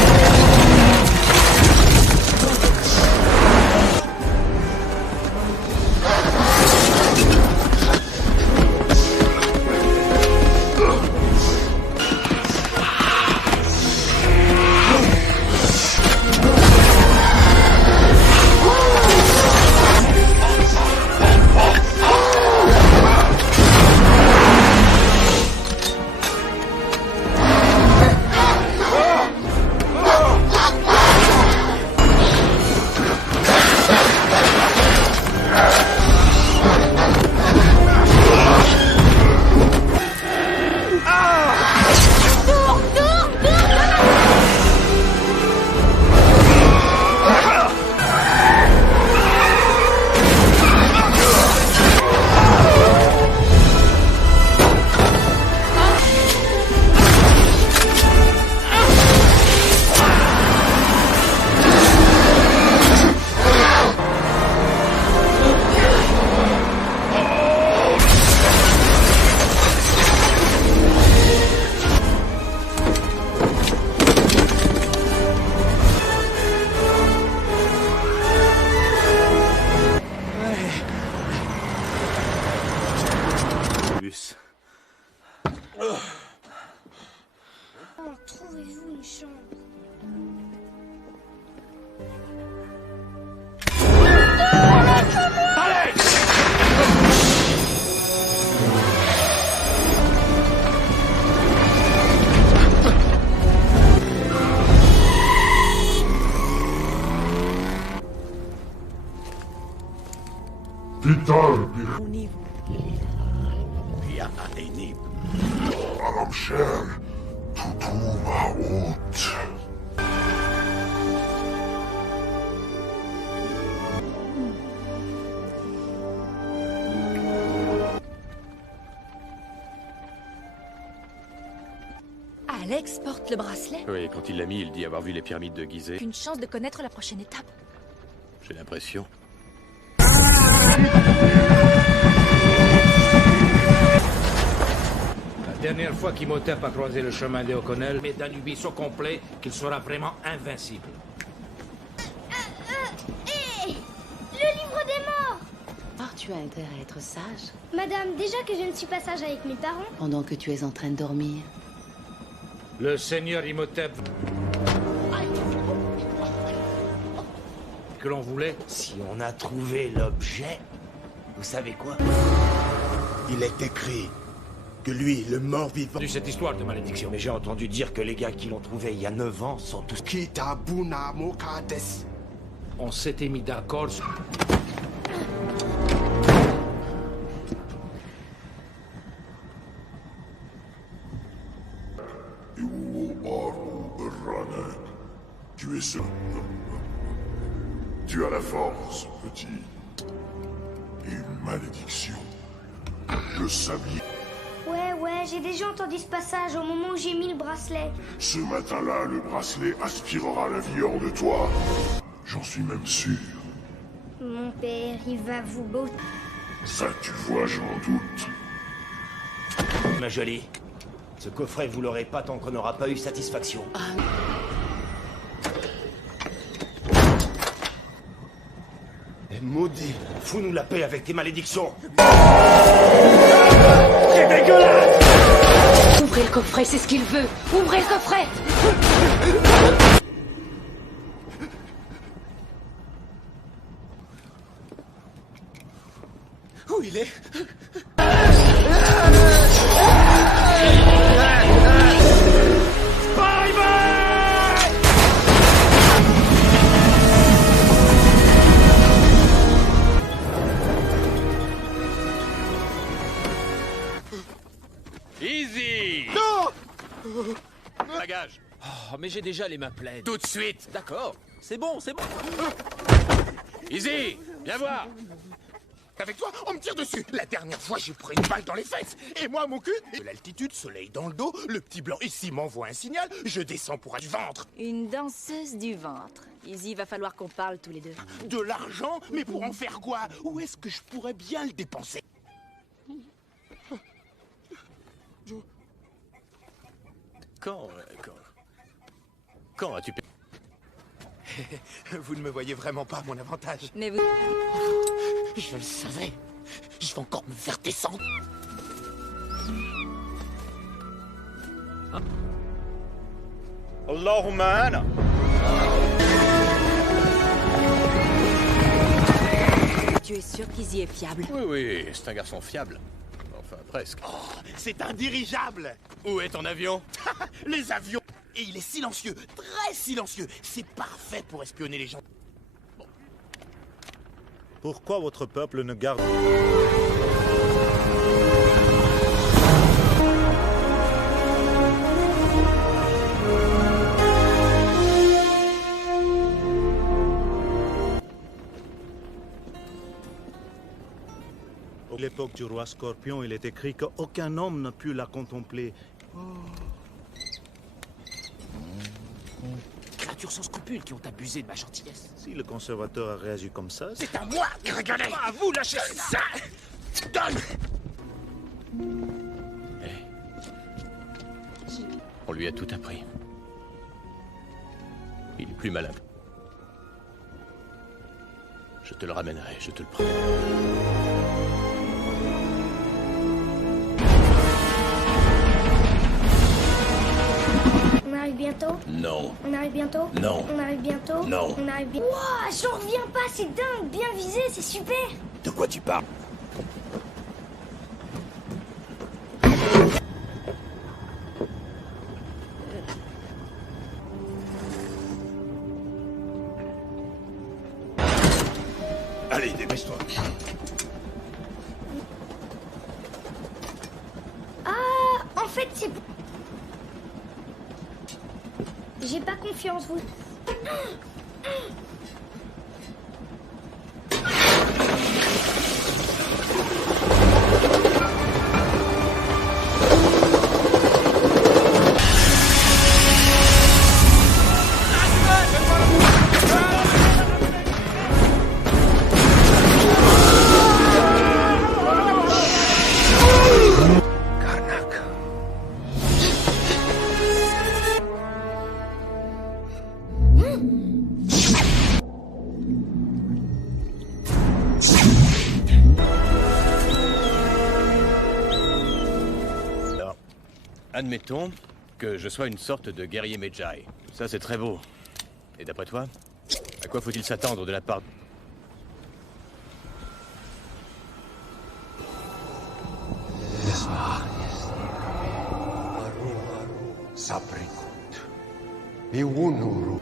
Vital يا عيني Alamsher, Tutu Maout. Alex porte le bracelet. Oui, quand il l'a mis, il dit avoir vu les pyramides de Gizeh. Une chance de connaître la prochaine étape. J'ai l'impression. La dernière fois qu'Imhotep a croisé le chemin de O'Connell, mais d'Anubis au complet, qu'il sera vraiment invincible. Hé Le livre des morts! Ah, tu as intérêt à être sage. Madame, déjà que je ne suis pas sage avec mes parents. Pendant que tu es en train de dormir. Le seigneur Imhotep que l'on voulait. Si on a trouvé l'objet, vous savez quoi? Il est écrit que lui, le mort-vivant... Cette histoire de malédiction. Mais j'ai entendu dire que les gars qui l'ont trouvé il y a 9 ans sont tous... Kitabuna Mokades. On s'était mis d'accord sur... Tu es seul. Tu as la force, petit. Et une malédiction. Je savais. Ouais, j'ai déjà entendu ce passage au moment où j'ai mis le bracelet. Ce matin-là, le bracelet aspirera la vie hors de toi. J'en suis même sûr. Mon père, il va vous botter. Ça, tu vois, je m'en doute. Ma jolie, ce coffret, vous l'aurez pas tant qu'on n'aura pas eu satisfaction. Et maudit, fous-nous la paix avec tes malédictions. C'est dégueulasse! Ouvrez le coffret, c'est ce qu'il veut. Ouvrez le coffret! Où il est? Easy! Non! Bagage. Oh, mais j'ai déjà les mains pleines. Tout de suite. D'accord, c'est bon, c'est bon. Easy, viens voir. Avec toi, on me tire dessus. La dernière fois, j'ai pris une balle dans les fesses. Et moi, mon cul, de l'altitude, soleil dans le dos, le petit blanc ici m'envoie un signal, je descends pour du ventre. Une danseuse du ventre. Izzy, va falloir qu'on parle tous les deux. De l'argent? Mais pour en faire quoi? Où est-ce que je pourrais bien le dépenser? Quand as-tu... Vous ne me voyez vraiment pas à mon avantage. Mais vous... Je le savais. Je vais encore me faire descendre. Allahumma ana. Tu es sûr qu'Izzy est fiable? Oui, c'est un garçon fiable. Enfin, presque. Oh, c'est un dirigeable. Où est ton avion? Les avions. Et il est silencieux, très silencieux. C'est parfait pour espionner les gens. Bon. Pourquoi votre peuple ne garde... À l'époque du roi Scorpion, il est écrit qu'aucun homme n'a pu la contempler. Créatures sans scrupules qui ont abusé de ma gentillesse. Si le conservateur a réagi comme ça... C'est à moi de rigoler. À vous, lâchez ça. Donne. On lui a tout appris. Il est plus malin. Je te le ramènerai, je te le promets. On arrive bientôt? Non. On arrive bientôt? Non. On arrive bientôt? Non. On arrive bientôt? Wouah, j'en reviens pas, c'est dingue! Bien visé, c'est super! De quoi tu parles? Allez, dépêche-toi. fait, c'est... J'ai pas confiance, vous... Admettons que je sois une sorte de guerrier Medjay. Ça, c'est très beau. Et d'après toi, à quoi faut-il s'attendre de la part... Saprikut. Miwunuru.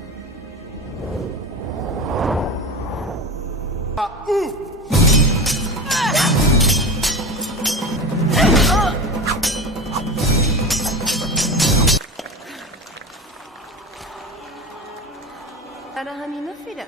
أنا همي نفذة.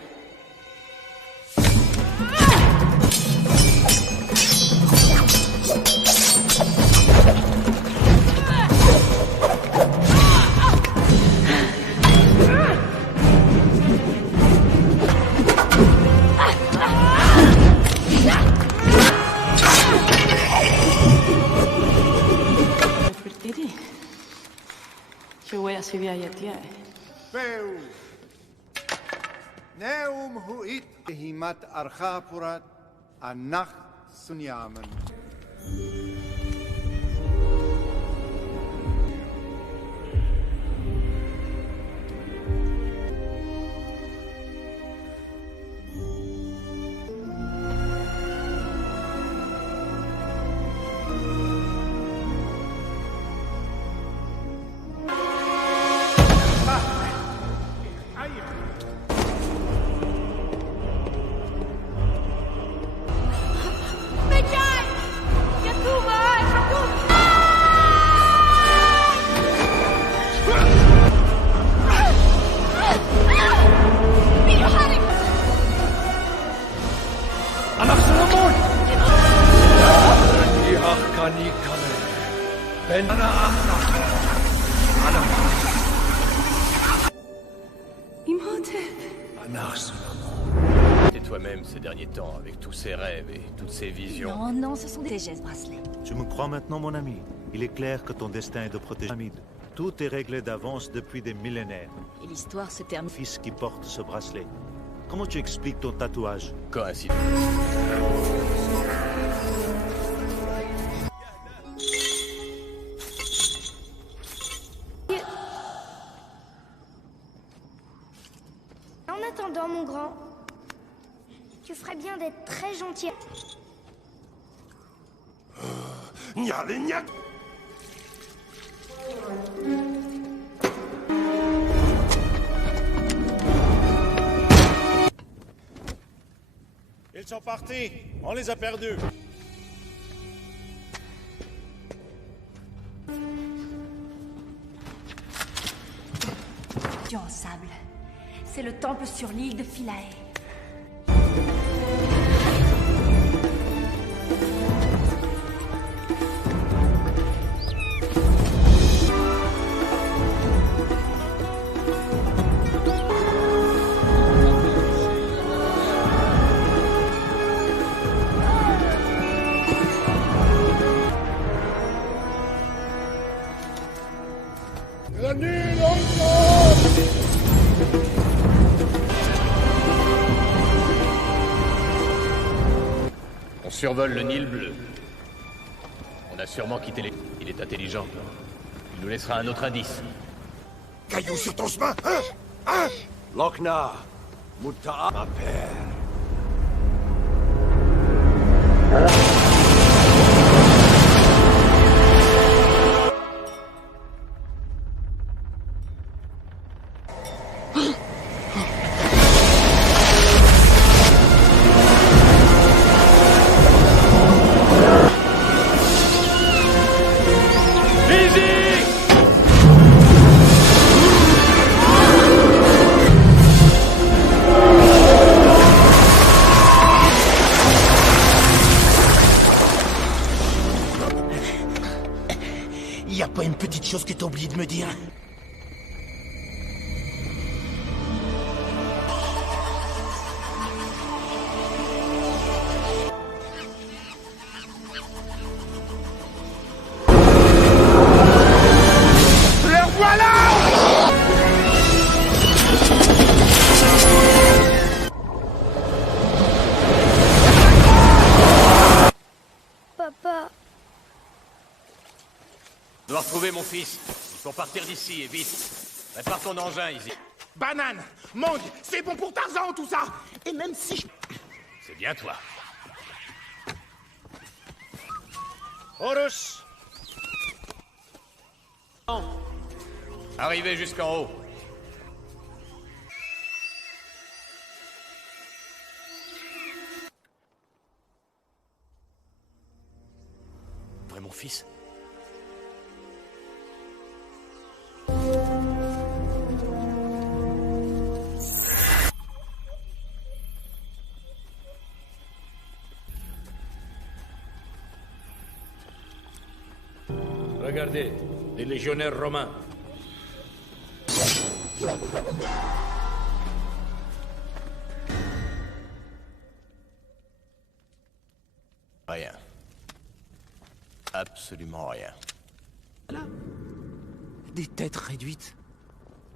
فرتدي. شو ويا سبيايتي؟ Peu. Neum huit himat archapurat anach sunyaman. Et toi-même ces derniers temps, avec tous ces rêves et toutes ces visions. Non, non, ce sont des gestes bracelets. Tu me crois maintenant, mon ami? Il est clair que ton destin est de protéger Hamid. Tout est réglé d'avance depuis des millénaires. Et l'histoire se termine. Fils qui porte ce bracelet. Comment tu expliques ton tatouage? Coïncidence. En attendant, mon grand, tu ferais bien d'être très gentil. Gnalignac. Ils sont partis. On les a perdus. Dieu en sable. C'est le temple sur l'île de Philae. La nuit encore. On survole le Nil bleu. On a sûrement quitté les... Il est intelligent. Il nous laissera un autre indice. Caillou sur ton chemin, hein? Hein? Lokna. Mutta, ma père. Vizir! petite chose que t'as oublié de me dire. Le voilà! Papa. Je dois retrouver mon fils. Il faut partir d'ici et vite. Prépare ton engin, Izzy. Banane, mangue, c'est bon pour Tarzan tout ça. Et même si je... C'est bien toi. Horus! Arrivez jusqu'en haut. Vrai mon fils? Regardez, les légionnaires romains. Rien. Absolument rien. Là, des têtes réduites.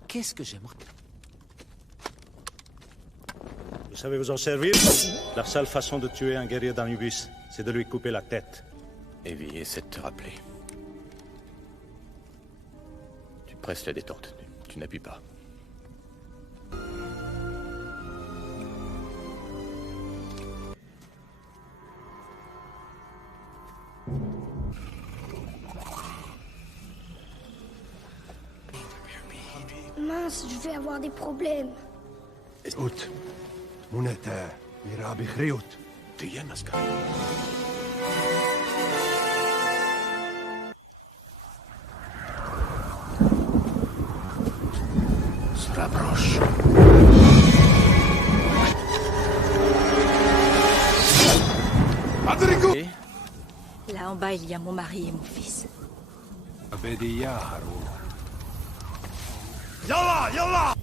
Qu'est-ce que j'aimerais? Vous savez vous en servir? La seule façon de tuer un guerrier d'Anubis, c'est de lui couper la tête. Evie, essaie de te rappeler. Tu presses la détente. Tu n'appuies pas. Mince, je vais avoir des problèmes. Ut. Muneta. Mirabi Khriut. Tiyamaska. Se rapproche. Là en bas, il y a mon mari et mon fils. Abediya Harun. Yallah, yallah!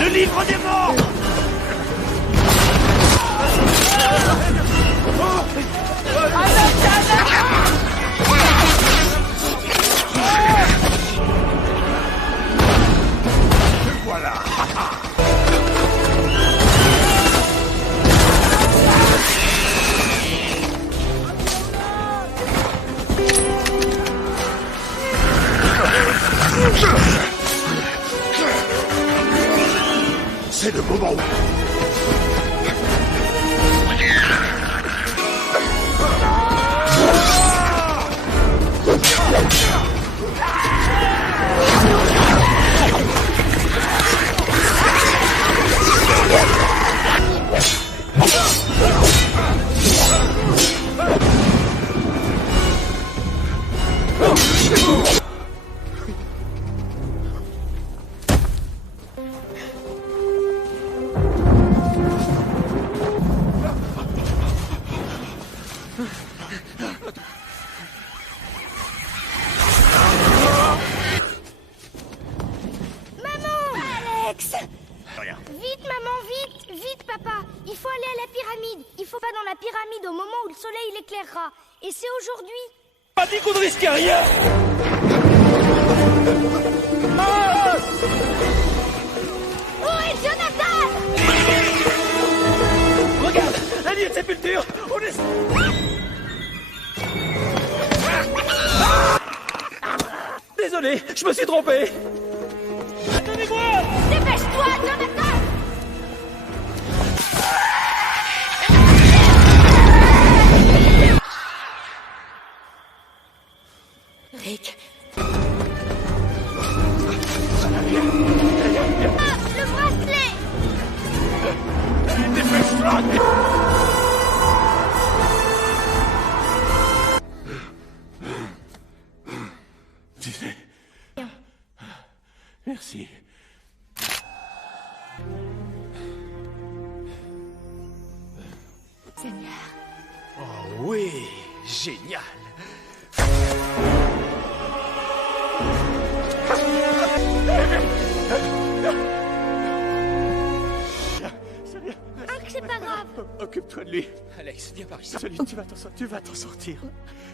Le livre des morts! Voilà. C'est le moment. Vite, maman, vite! Vite, papa! Il faut aller à la pyramide. Il faut pas dans la pyramide au moment où le soleil l'éclairera. Et c'est aujourd'hui. Pas dit qu'on ne risquait rien! Où est Jonathan? Regarde! Un lieu de sépulture! On est... Désolé, je me suis trompé! Attendez-moi! Dépêche-toi, Jonathan! Rick. Ah, le bracelet! Tu sais... Merci. Seigneur. Oh oui, génial. C'est pas grave. Occupe-toi de lui. Alex, viens par ici. Sully, tu vas t'en sortir.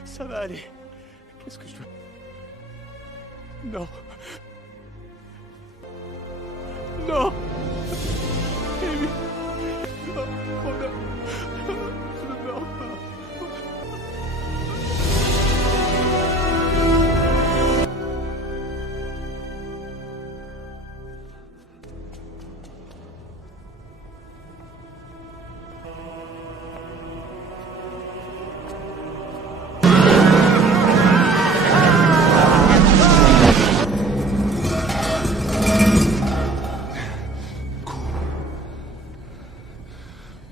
Ça va aller. Qu'est-ce que je dois... Non. Non. Amy. Non. Oh non. Non.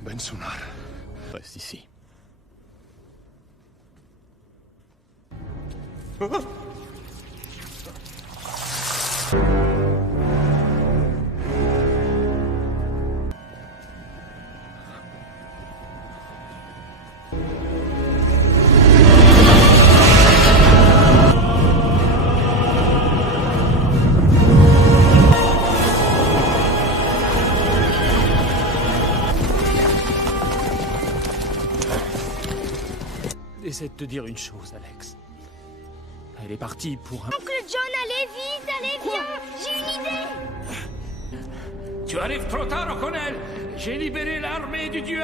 Bensunar. Reste ici. J'essaie de te dire une chose, Alex. Elle est partie pour un... Oncle John, allez, viens. J'ai une idée. Tu arrives trop tard, O'Connell. J'ai libéré l'armée du dieu.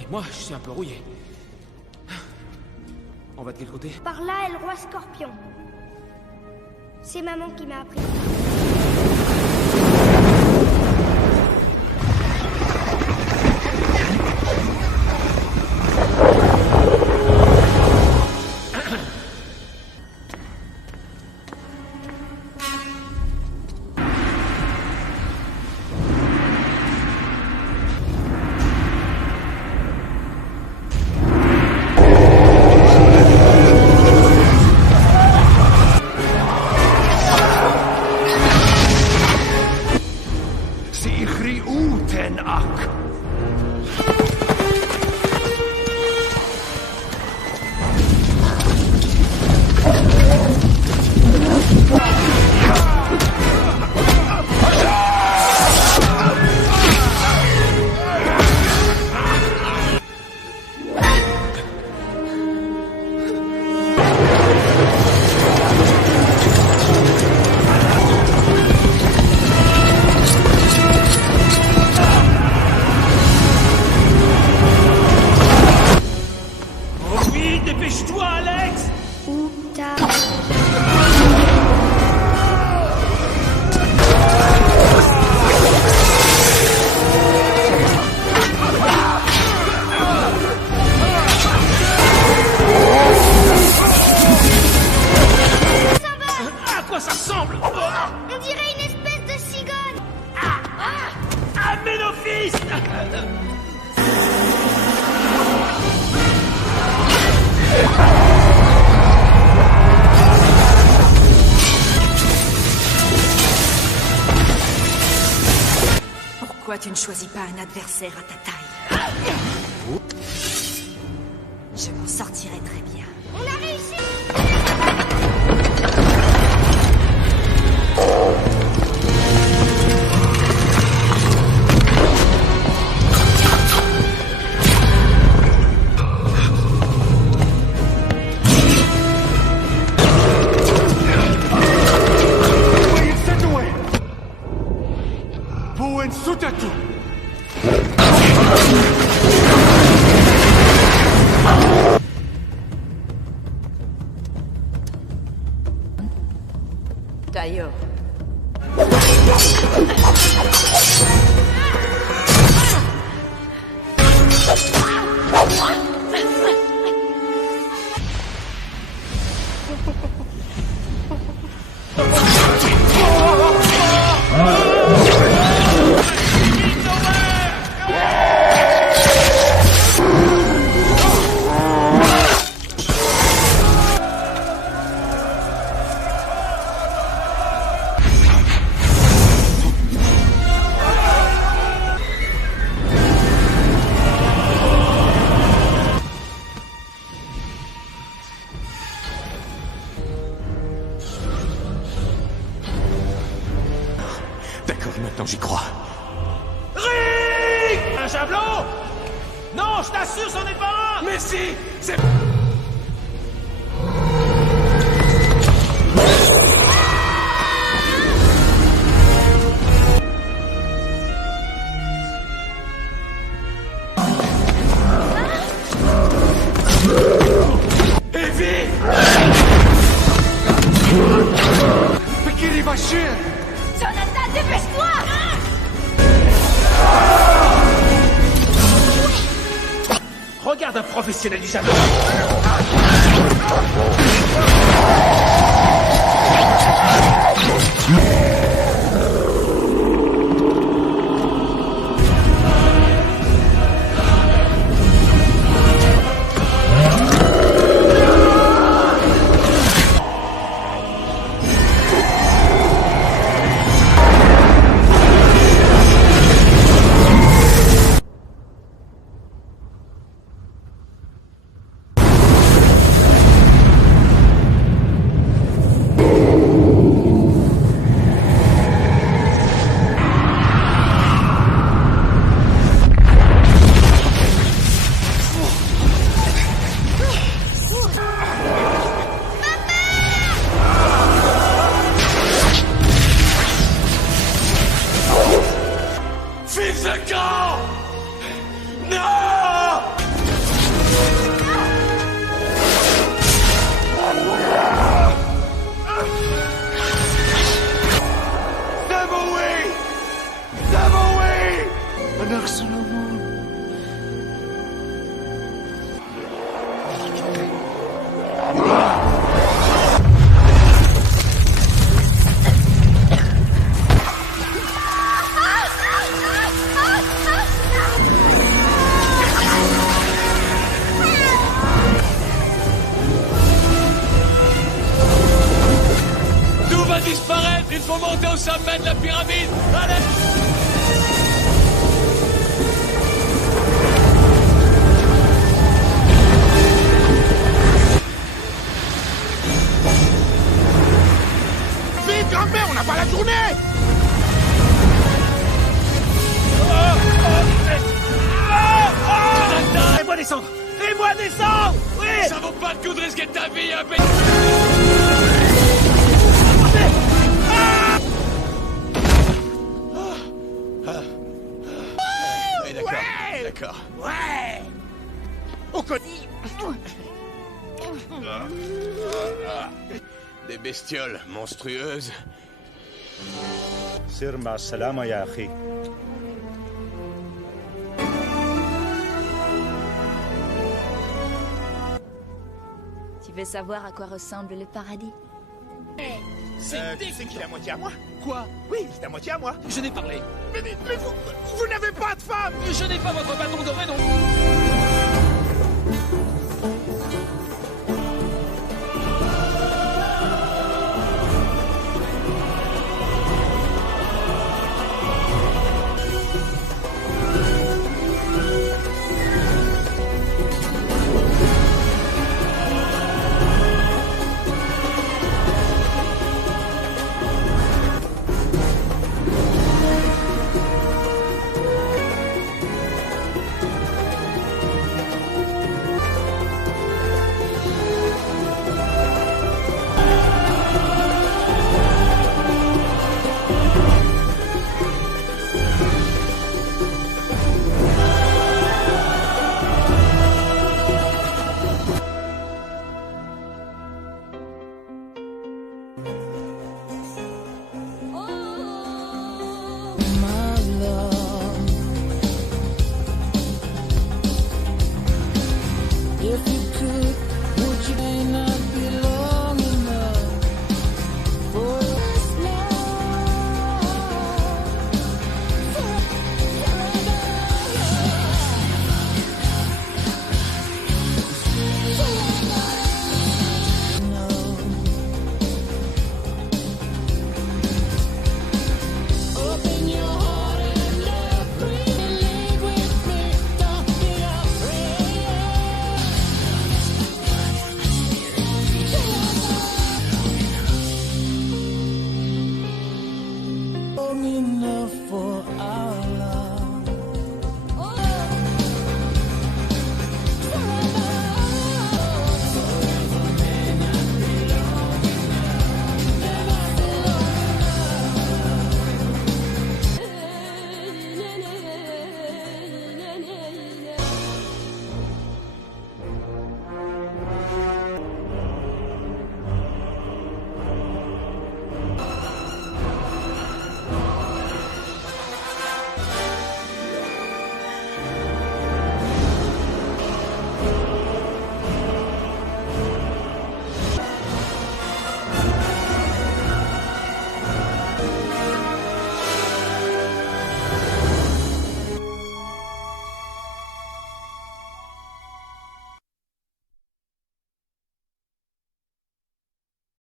Et moi, je suis un peu rouillé. On va de quel côté? Par là est le roi Scorpion. C'est maman qui m'a appris. Dépêche-toi, Alex! Où t'as... À quoi ça ressemble? On dirait une espèce de cigogne. Aménophis! Pourquoi tu ne choisis pas un adversaire à ta taille? Je m'en sortirai très bien. On a réussi. Tayo. D'accord, maintenant j'y crois. Rick! Un javelot? Non, je t'assure, c'en est pas un! Mais si! C'est... Evie! Mais qu'il va chier! Jonathan, dépêche-toi! Regarde un professionnel du javelot! Fils de camp! Non! Samoui! Samoui! Anak Solomon! Tout va disparaître! Il faut monter au sommet de la pyramide! Allez! Vite, grand-père, on n'a pas la journée! Fais-moi descendre! Fais-moi descendre! Oui! Ça vaut pas le coup de risquer ta vie, un peu... Oui, d'accord, d'accord. Ouais! On connaît... Des bestioles monstrueuses. سير مع السلامة يا أخي. Tu veux savoir à quoi ressemble le paradis? Tu sais qu'il est à moitié à moi? Quoi? Oui, c'est à moitié à moi. Je n'ai parlé. Mais vous n'avez pas de femme! Je n'ai pas votre bâton doré, non! for our